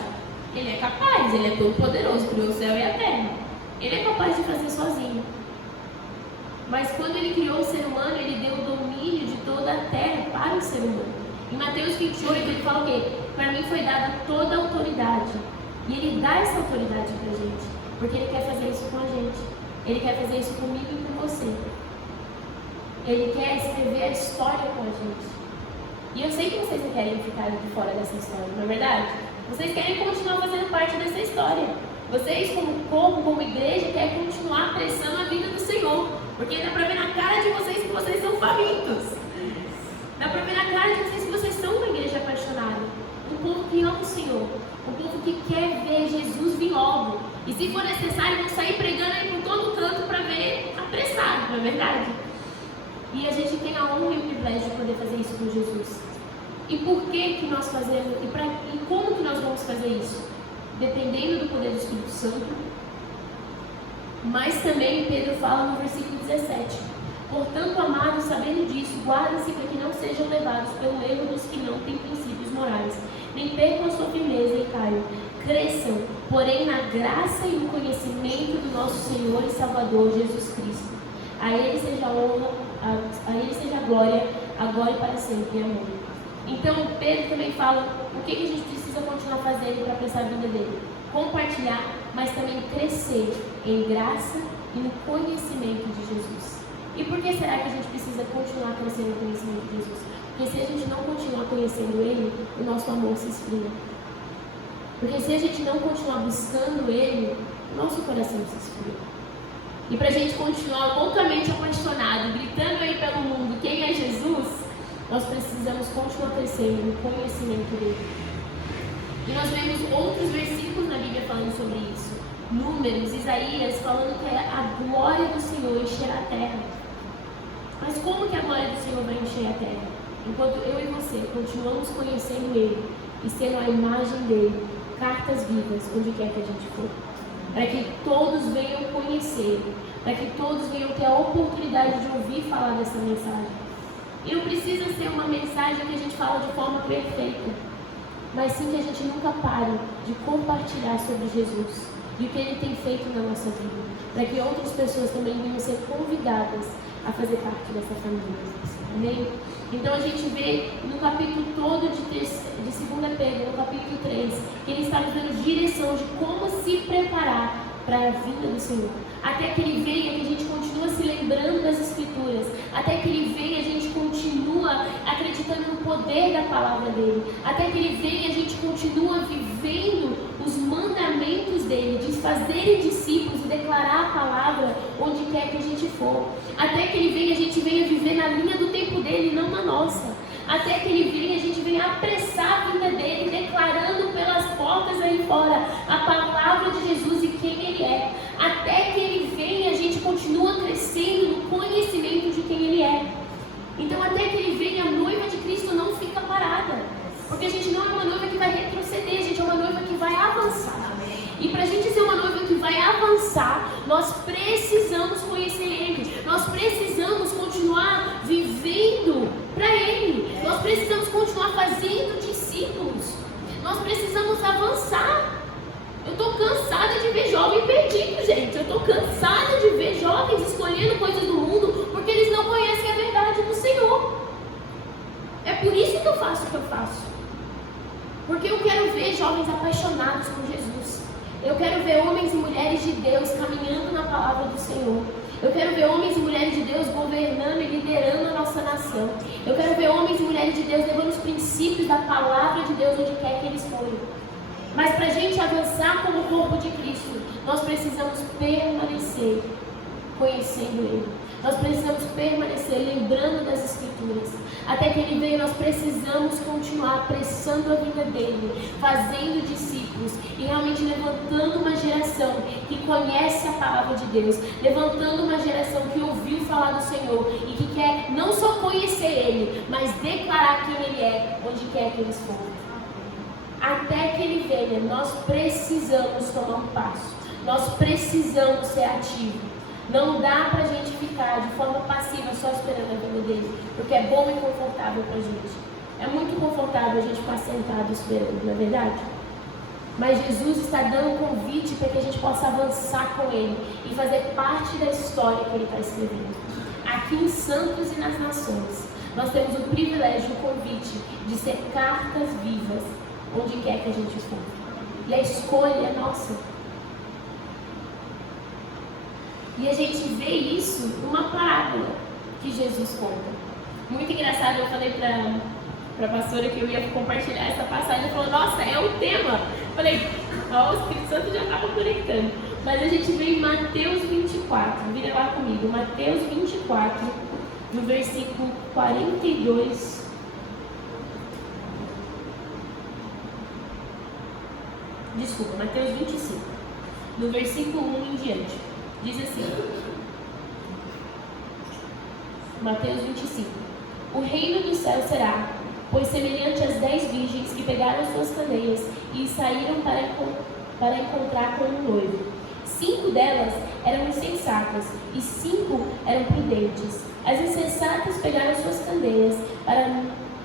Ele é capaz, Ele é todo poderoso, criou o céu e a terra. Ele é capaz de fazer sozinho. Mas quando Ele criou o ser humano, Ele deu o domínio de toda a terra para o ser humano. Em Mateus 28, Ele fala o quê? Para mim foi dada toda a autoridade. E Ele dá essa autoridade para a gente, porque Ele quer fazer isso com a gente. Ele quer fazer isso comigo e com você. Ele quer escrever a história com a gente. E eu sei que vocês não querem ficar de fora dessa história, não é verdade? Vocês querem continuar fazendo parte dessa história. Vocês, como corpo, como igreja, querem continuar apressando a vida do Senhor. Porque dá para ver na cara de vocês que vocês são famintos. Dá para ver na cara de vocês que vocês são uma igreja apaixonada. Um povo que ama o Senhor. Um povo que quer ver Jesus vir logo. E se for necessário, vão sair pregando aí por todo canto para ver apressado, não é verdade? E a gente tem a honra e o privilégio de poder fazer isso com Jesus. E por que nós fazemos? E como que nós vamos fazer isso? Dependendo do poder do Espírito Santo. Mas também Pedro fala no versículo 17. Portanto, amados, sabendo disso, guardem-se para que não sejam levados pelo erro dos que não têm princípios morais, nem percam a sua firmeza e caiam. Cresçam, porém, na graça e no conhecimento do nosso Senhor e Salvador Jesus Cristo. A Ele seja a honra, a Ele seja a glória, agora e para sempre. Amém. Então, Pedro também fala o que a gente precisa continuar fazendo para apressar a vida dele. Compartilhar, mas também crescer em graça e no conhecimento de Jesus. E por que será que a gente precisa continuar crescendo no conhecimento de Jesus? Porque se a gente não continuar conhecendo Ele, o nosso amor se esfria. Porque se a gente não continuar buscando Ele, o nosso coração se esfria. E para a gente continuar loucamente apaixonado, gritando aí pelo mundo quem é Jesus, nós precisamos continuar crescendo no conhecimento dele. E nós vemos outros versículos na Bíblia falando sobre isso. Números, Isaías, falando que a glória do Senhor encherá a terra. Mas como que a glória do Senhor vai encher a terra? Enquanto eu e você continuamos conhecendo Ele e sendo a imagem dele, cartas vivas, onde quer que a gente for. Para que todos venham conhecer, para que todos venham ter a oportunidade de ouvir falar dessa mensagem. E não precisa ser uma mensagem que a gente fala de forma perfeita, mas sim que a gente nunca pare de compartilhar sobre Jesus e o que Ele tem feito na nossa vida, para que outras pessoas também venham ser convidadas a fazer parte dessa família. Amém? Então a gente vê no capítulo todo de 2 Pedro, no capítulo 3, que ele está nos dando direção de como se preparar para a vinda do Senhor. Até que ele venha, que a gente continua se lembrando das Escrituras. Até que ele venha, a gente continua acreditando no poder da palavra dele. Até que ele venha, a gente continua vivendo os mandamentos dele, de fazerem discípulos e declarar a palavra onde quer que a gente for. Até que ele venha, a gente venha viver na linha do tempo dele, não na nossa. Até que ele venha, a gente venha apressar a vinda dele, declarando pelas portas aí fora a palavra de Jesus e quem ele é. Até que ele venha, a gente continua crescendo no conhecimento de quem ele é. Então, até que ele venha, a noiva de Cristo não fica parada. Porque a gente não é uma noiva que vai retroceder, a gente é uma noiva que vai avançar. E para a gente ser uma noiva que vai avançar, nós precisamos conhecer Ele. Nós precisamos continuar vivendo para Ele. Nós precisamos continuar fazendo discípulos. Nós precisamos avançar. Eu estou cansada de ver jovem perdido, gente. Eu estou cansada de ver jovens escolhendo coisas do mundo porque eles não conhecem a verdade do Senhor. É por isso que eu faço o que eu faço. Porque eu quero ver jovens apaixonados por Jesus. Eu quero ver homens e mulheres de Deus caminhando na palavra do Senhor. Eu quero ver homens e mulheres de Deus governando e liderando a nossa nação. Eu quero ver homens e mulheres de Deus levando os princípios da palavra de Deus onde quer que eles forem. Mas para a gente avançar como corpo de Cristo, nós precisamos permanecer conhecendo Ele. Nós precisamos permanecer lembrando das Escrituras. Até que Ele venha, nós precisamos continuar apressando a vida dEle, fazendo discípulos e realmente levantando uma geração que conhece a palavra de Deus, levantando uma geração que ouviu falar do Senhor e que quer não só conhecer Ele, mas declarar quem Ele é, onde quer que eles forem. Até que Ele venha, nós precisamos tomar um passo, nós precisamos ser ativos. Não dá pra gente ficar de forma passiva só esperando a vinda dele, porque é bom e confortável pra gente. É muito confortável a gente ficar sentado esperando, não é verdade? Mas Jesus está dando um convite para que a gente possa avançar com Ele e fazer parte da história que Ele está escrevendo. Aqui em Santos e nas Nações, nós temos o privilégio, o convite de ser cartas vivas onde quer que a gente for. E a escolha é nossa. E a gente vê isso numa parábola que Jesus conta. Muito engraçado, eu falei para a pastora que eu ia compartilhar essa passagem. Ela falou, nossa, é o tema. Eu falei, ó, o Espírito Santo já estava conectando. Mas a gente vê em Mateus 24, vira lá comigo, Mateus 24, no versículo 42. Desculpa, Mateus 25, no versículo 1 em diante. Diz assim, Mateus 25: O reino do céu será, pois semelhante às 10 virgens que pegaram suas candeias e saíram para encontrar com o noivo. 5 delas eram insensatas e 5 eram prudentes. As insensatas pegaram suas candeias,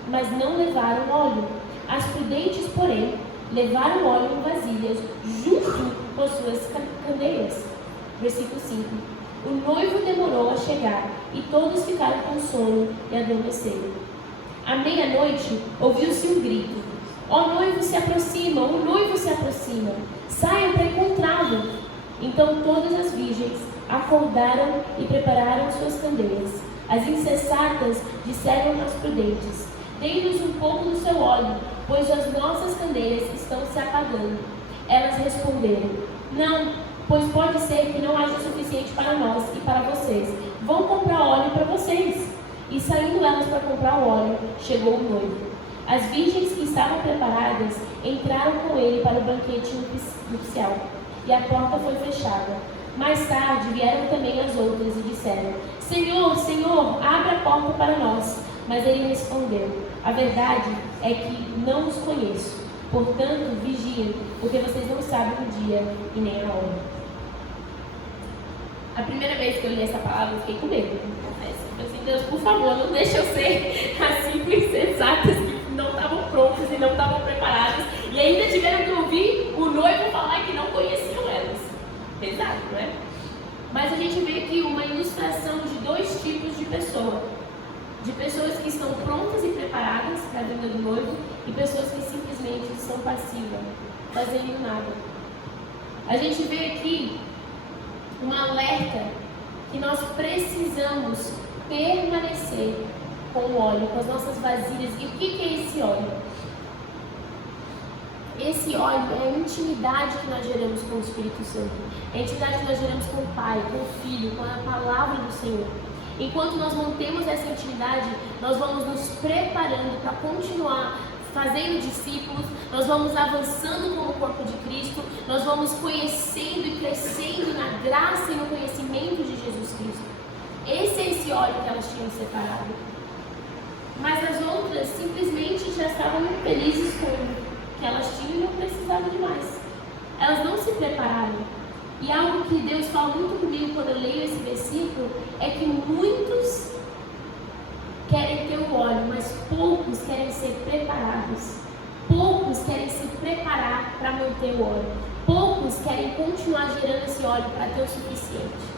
mas não levaram óleo. As prudentes, porém, levaram óleo em vasilhas, junto com as suas candeias. Versículo 5. O noivo demorou a chegar, e todos ficaram com sono e adormeceram. À meia-noite, ouviu-se um grito. O noivo se aproxima, o noivo se aproxima. Saiam para encontrá-lo. Então todas as virgens acordaram e prepararam suas candeias. As insensatas disseram às prudentes, dê-nos um pouco do seu óleo, pois as nossas candeias estão se apagando. Elas responderam, não, pois pode ser que não haja o suficiente para nós e para vocês. Vão comprar óleo para vocês. E saindo elas para comprar o óleo, chegou o noivo. As virgens que estavam preparadas entraram com ele para o banquete nupcial, e a porta foi fechada. Mais tarde vieram também as outras e disseram, Senhor, Senhor, abre a porta para nós. Mas ele respondeu, a verdade é que não os conheço. Portanto, vigiem, porque vocês não sabem o dia e nem a hora. A primeira vez que eu li essa palavra, eu fiquei com medo. Eu falei assim, Deus, por favor, não deixe eu ser as 5 insensatas que não estavam prontas e não estavam preparadas. E ainda tiveram que ouvir o noivo falar que não conheciam elas. Pesado, não é? Mas a gente vê aqui uma ilustração de dois tipos de pessoa. De pessoas que estão prontas e preparadas para a vinda do noivo e pessoas que simplesmente são passivas, fazendo nada. A gente vê aqui um alerta que nós precisamos permanecer com o óleo, com as nossas vasilhas. E o que é esse óleo? Esse óleo é a intimidade que nós geramos com o Espírito Santo. É a intimidade que nós geramos com o Pai, com o Filho, com a palavra do Senhor. Enquanto nós mantemos essa intimidade, nós vamos nos preparando para continuar fazendo discípulos, nós vamos avançando como corpo de Cristo, nós vamos conhecendo e crescendo na graça e no conhecimento de Jesus Cristo. Esse é esse óleo que elas tinham separado. Mas as outras simplesmente já estavam felizes com o que elas tinham e não precisavam de mais. Elas não se prepararam. E algo que Deus fala muito comigo quando eu leio esse versículo é que muitos querem ter o óleo, mas poucos querem ser preparados. Poucos querem se preparar para manter o óleo. Poucos querem continuar gerando esse óleo para ter o suficiente.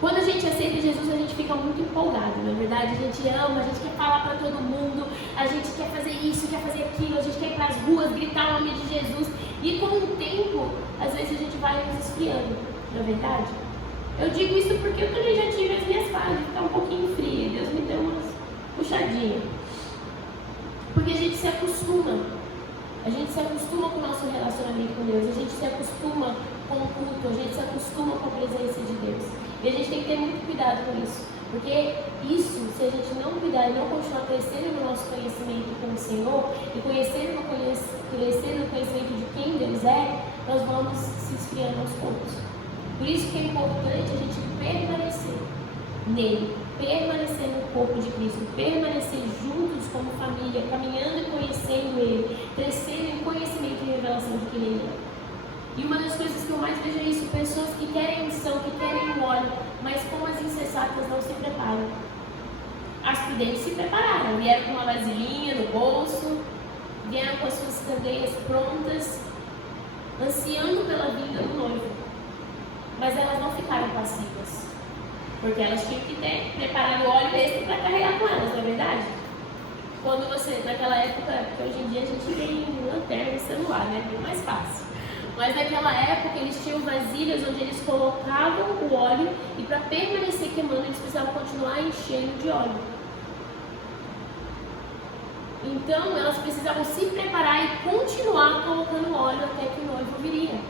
Quando a gente aceita Jesus, a gente fica muito empolgado, na verdade. A gente ama, a gente quer falar para todo mundo, a gente quer fazer isso, quer fazer aquilo, a gente quer ir para as ruas, gritar o nome de Jesus. E com o tempo, às vezes a gente vai nos esfriando, não é verdade? Eu digo isso porque eu também já tive as minhas fases de ficar um pouquinho fria. Deus me deu umas puxadinhas. Porque a gente se acostuma. A gente se acostuma com o nosso relacionamento com Deus. A gente se acostuma com o culto. A gente se acostuma com a presença de Deus. E a gente tem que ter muito cuidado com isso. Porque isso, se a gente não cuidar e não continuar crescendo no nosso conhecimento com o Senhor e crescendo no conhecimento de quem Deus é, nós vamos se esfriando aos poucos. Por isso que é importante a gente permanecer nele, permanecer no corpo de Cristo, permanecer juntos como família, caminhando e conhecendo Ele, crescendo em conhecimento e revelação de quem Ele é. E uma das coisas que eu mais vejo é isso, pessoas que querem unção, que querem o óleo, mas como as insensatas não se preparam. As prudentes se prepararam, vieram com uma vasilhinha no bolso, vieram com as suas candeias prontas, ansiando pela vinda do noivo. Mas elas não ficaram passivas, porque elas tinham que ter preparado o óleo extra para carregar com elas, não é verdade? Quando você, naquela época, que hoje em dia a gente tem lanterna e celular, né? Bem mais fácil. Mas naquela época eles tinham vasilhas onde eles colocavam o óleo e para permanecer queimando eles precisavam continuar enchendo de óleo. Então elas precisavam se preparar e continuar colocando óleo até que o noivo viria.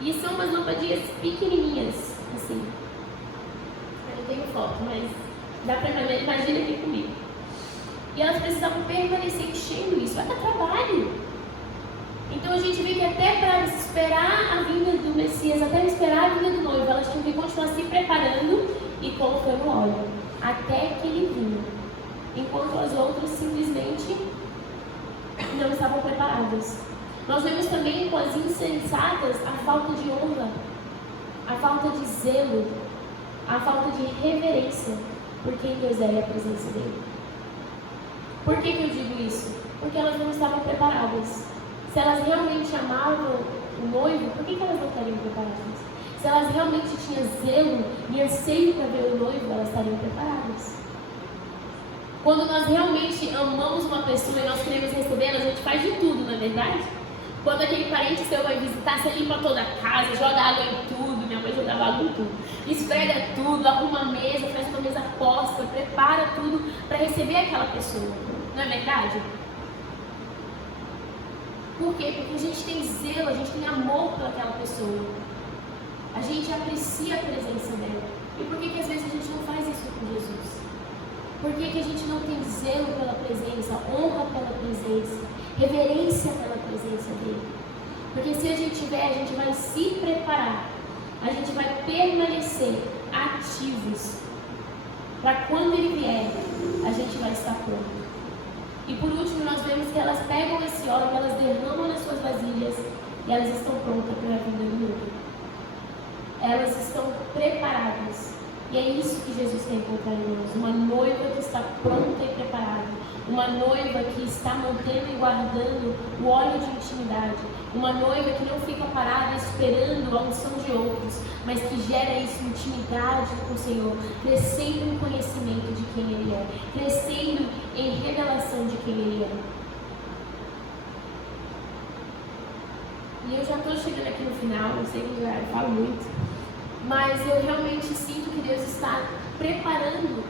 E são umas lampadinhas pequenininhas, assim. Eu não tenho foto, mas dá pra imaginar aqui comigo. E elas precisavam permanecer enchendo isso. Vai dar trabalho. Então a gente vê que até para esperar a vinda do Messias, até esperar a vinda do noivo, elas tinham que continuar se preparando e colocando óleo, até que ele vinha. Enquanto as outras simplesmente não estavam preparadas. Nós vemos também com as insensatas a falta de honra, a falta de zelo, a falta de reverência por quem Deus é e a presença dele. Por que eu digo isso? Porque elas não estavam preparadas. Se elas realmente amavam o noivo, por que elas não estariam preparadas? Se elas realmente tinham zelo e anseio para ver o noivo, elas estariam preparadas. Quando nós realmente amamos uma pessoa e nós queremos recebê-la, a gente faz de tudo, não é verdade? Quando aquele parente seu vai visitar, você limpa toda a casa, joga água em tudo, minha mãe jogava água em tudo, esfrega tudo, arruma a mesa, faz uma mesa posta, prepara tudo para receber aquela pessoa, não é verdade? Por quê? Porque a gente tem zelo, a gente tem amor pelaquela pessoa, a gente aprecia a presença dela. E por que às vezes a gente não faz isso com Jesus? Por que a gente não tem zelo pela presença, honra pela presença, reverência pela presença dele? Porque se a gente tiver, a gente vai se preparar, a gente vai permanecer ativos, para quando ele vier, a gente vai estar pronto. E por último, nós vemos que elas pegam esse óleo, elas derramam nas suas vasilhas e elas estão prontas para a vinda do noivo. Elas estão preparadas. E é isso que Jesus tem contra nós, uma noiva que está pronta e preparada, uma noiva que está mantendo e guardando o óleo de intimidade, uma noiva que não fica parada esperando a unção de outros, mas que gera isso, intimidade com o Senhor, crescendo em conhecimento de quem Ele é, crescendo em revelação de quem Ele é. E eu já estou chegando aqui no final, eu sei que eu falo muito, mas eu realmente sinto que Deus está preparando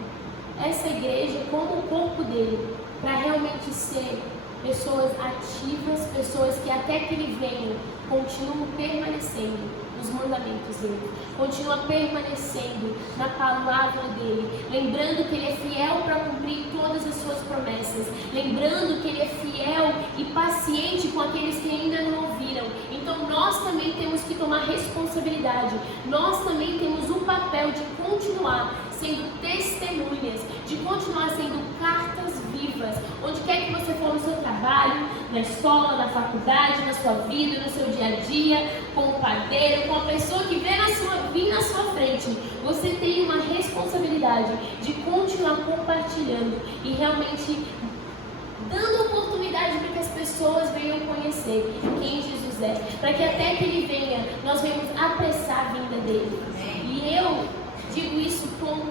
essa igreja como o corpo dele, para realmente ser pessoas ativas, pessoas que até que Ele venha, continuam permanecendo nos mandamentos dele, continua permanecendo na palavra dele, lembrando que Ele é fiel para cumprir todas as suas promessas, lembrando que Ele é fiel e paciente com aqueles que ainda não ouviram. Então nós também temos que tomar responsabilidade, nós também temos o papel de continuar sendo testemunhas, de continuar sendo cartas vivas, onde quer que você for no seu trabalho, na escola, na faculdade, na sua vida, no seu dia a dia, com o padeiro, com a pessoa que vir na sua frente. Você tem uma responsabilidade de continuar compartilhando e realmente dando oportunidade para que as pessoas venham conhecer quem Jesus é, para que até que Ele venha, nós venhamos apressar a vinda dele. E eu digo isso com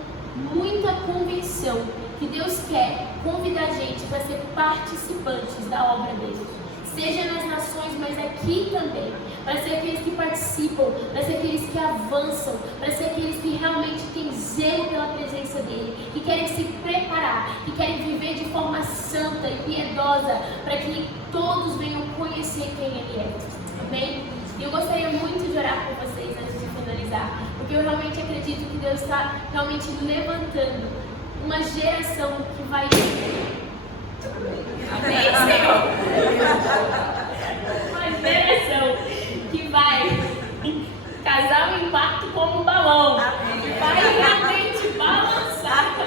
muita convicção, que Deus quer convidar a gente para ser participantes da obra dele, seja nas nações, mas aqui também, para ser aqueles que participam, para ser aqueles que avançam, para ser aqueles que realmente têm zelo pela presença dele, que querem se preparar, que querem viver de forma santa e piedosa, para que todos venham conhecer quem ele é. Amém? E eu gostaria muito de orar por vocês antes de finalizar, porque eu realmente acredito que Deus está realmente levantando uma geração que vai... Amém, Senhor? Uma geração que vai casar o impacto como um balão, que vai realmente balançar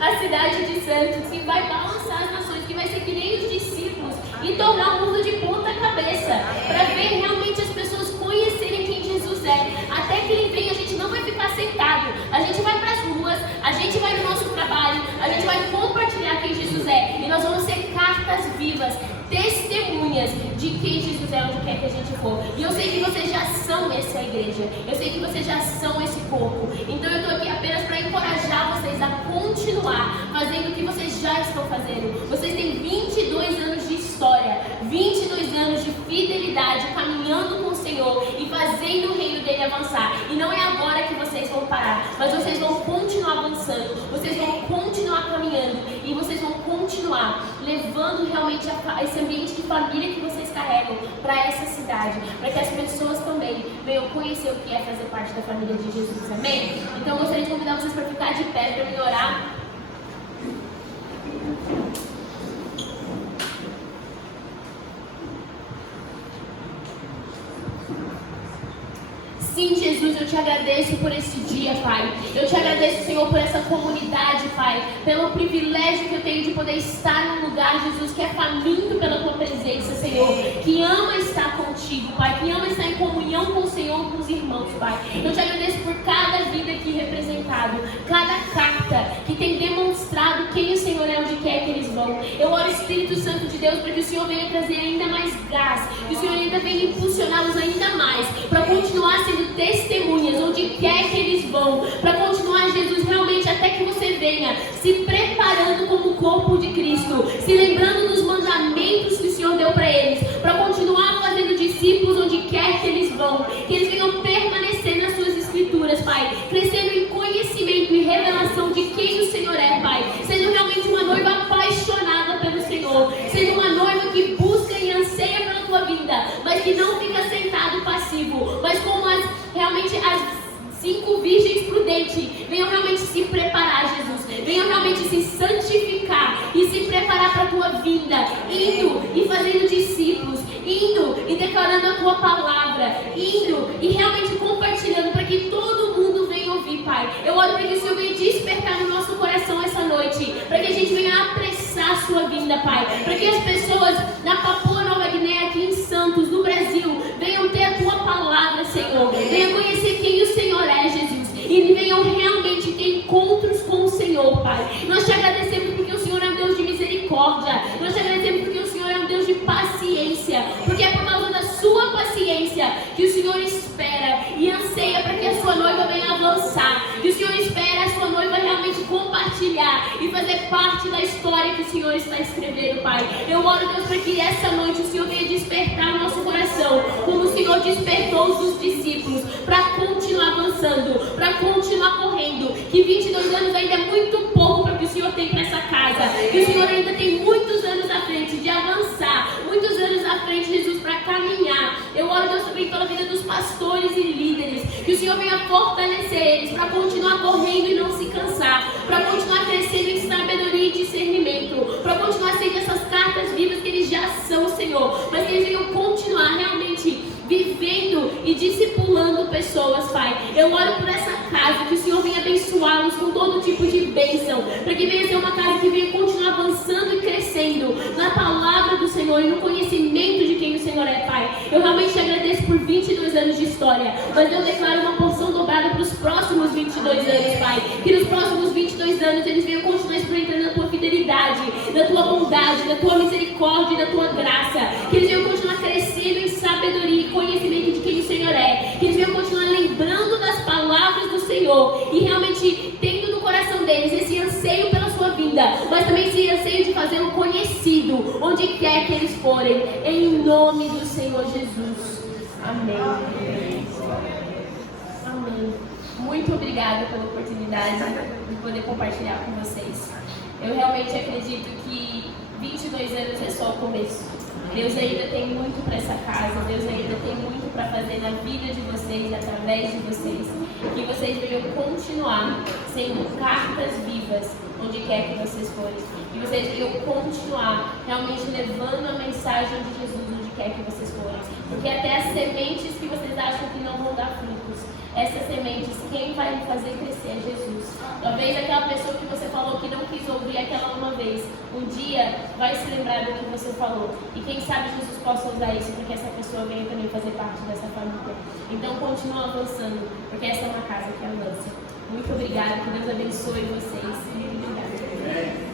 a cidade de Santos, que vai balançar as nações, que vai ser que nem os discípulos e tornar o mundo de ponta cabeça, para ver realmente as pessoas conhecerem quem Jesus é. Até que Ele venha, a gente não vai ficar sentado, a gente vai para as ruas, a gente vai no nosso trabalho, a gente vai compartilhar quem Jesus é, e nós vamos ser cartas vivas, testemunhas de quem Jesus é, onde quer que a gente for. E eu sei que vocês já são essa igreja, eu sei que vocês já são esse corpo, então eu estou aqui apenas para encorajar vocês a continuar fazendo o que vocês já estão fazendo. Vocês têm 22 anos de história, 22 anos de fidelidade, caminhando com o Senhor e fazendo o reino dele avançar. E não é agora que vocês vão parar, mas vocês vão continuar avançando, vocês vão continuar caminhando e vocês vão continuar levando realmente esse ambiente de família que vocês carregam para essa cidade, para que as pessoas também venham conhecer o que é fazer parte da família de Jesus. Amém? Então eu gostaria de convidar vocês para ficar de pé, para me orar. Sim, Jesus, eu te agradeço por esse dia, Pai. Eu te agradeço, Senhor, por essa comunidade, Pai. Pelo privilégio que eu tenho de poder estar num lugar, Jesus, que é faminto pela Tua presença, Senhor. Que ama estar contigo, Pai. Que ama estar em comunhão com o Senhor, com os irmãos, Pai. Eu te agradeço por cada vida aqui representado. Cada carta que tem demonstrado quem o Senhor é, onde quer que eles vão. Eu oro, Espírito Santo de Deus, para que o Senhor venha trazer ainda mais gás. Que o Senhor ainda venha impulsioná-los ainda mais. Para continuar sendo testemunhas onde quer que eles vão, para continuar, Jesus, realmente até que você venha se preparando como corpo de Cristo, se lembrando dos mandamentos que o Senhor deu para eles, para continuar fazendo discípulos onde quer que eles vão, que eles venham permanecer nas suas escrituras, Pai, crescendo em conhecimento e revelação de quem o Senhor é, Pai, sendo realmente uma noiva apaixonada pelo Senhor, sendo uma noiva que busca e anseia pela tua vinda, mas que não fica sentado passivo, mas como realmente as 5 virgens prudentes venham realmente se preparar, Jesus, venham realmente se santificar e se preparar para a tua vinda, indo e fazendo discípulos, indo e declarando a tua palavra, indo e realmente compartilhando para que todo mundo venha ouvir, Pai. Eu oro para que o Senhor venha despertar no nosso coração essa noite, para que a gente venha apressar a sua vinda, Pai, para que as pessoas na Papua Nova Guiné, aqui em Santos, no Brasil, venham ter a tua palavra, Senhor, venham conhecer quem o Senhor é, Jesus, e venham realmente ter encontros com o Senhor, Pai. Nós te agradecemos porque o Senhor é um Deus de misericórdia, Senhor espera e anseia para que a sua noiva venha avançar, que o Senhor espera a sua noiva realmente compartilhar e fazer parte da história que o Senhor está escrevendo, Pai. Eu oro, Deus, para que essa noite o Senhor venha despertar o nosso coração, como o Senhor despertou os discípulos, para continuar avançando, para continuar correndo, que 22 anos ainda é muito pouco para o que o Senhor tem para essa casa, que o Senhor ainda tem muitos anos à frente de avançar, muitos anos à frente, Jesus, para caminhar. Eu oro, Deus, também pela vida dos pastores e líderes, que o Senhor venha fortalecer eles para continuar correndo e não se cansar, para continuar crescendo em sabedoria e discernimento, para continuar sendo essas cartas vivas que eles já são, Senhor, mas que eles venham continuar realmente vivendo e discipulando pessoas, Pai. Eu oro por essa casa, que o Senhor venha abençoá-los com todo tipo de bênção, para que venha ser uma casa que venha continuar avançando e crescendo na palavra do Senhor e no conhecimento de quem o Senhor é, Pai. Eu realmente te agradeço por 22 anos de história, mas eu declaro uma porção dobrada para os próximos 22 anos, Pai. Que nos próximos 22 anos eles venham continuar experimentando a tua fidelidade, da tua bondade, da tua misericórdia e da tua graça. Que eles venham continuar crescendo em sabedoria e conhecimento de quem o Senhor é. Que eles venham continuar lembrando das palavras do Senhor e realmente tendo no coração deles esse anseio pela sua vinda, mas também esse anseio de fazê-lo conhecido onde quer que eles forem, em nome do Senhor Jesus. Amém. Amém. Muito obrigada pela oportunidade de poder compartilhar com vocês. Eu realmente acredito que 22 anos é só o começo. Deus ainda tem muito para essa casa, Deus ainda tem muito para fazer na vida de vocês, através de vocês. Que vocês venham continuar sendo cartas vivas onde quer que vocês forem. Que vocês venham continuar realmente levando a mensagem de Jesus onde quer que vocês forem. Porque até as sementes que vocês acham que não vão dar frutos, essas sementes, quem vai fazer crescer é Jesus. Talvez aquela pessoa que você falou que não quis ouvir aquela uma vez, um dia vai se lembrar do que você falou. E quem sabe Jesus possa usar isso para que essa pessoa venha também fazer parte dessa família. Então continua avançando, porque essa é uma casa que avança. Muito obrigada, que Deus abençoe vocês. Muito obrigada.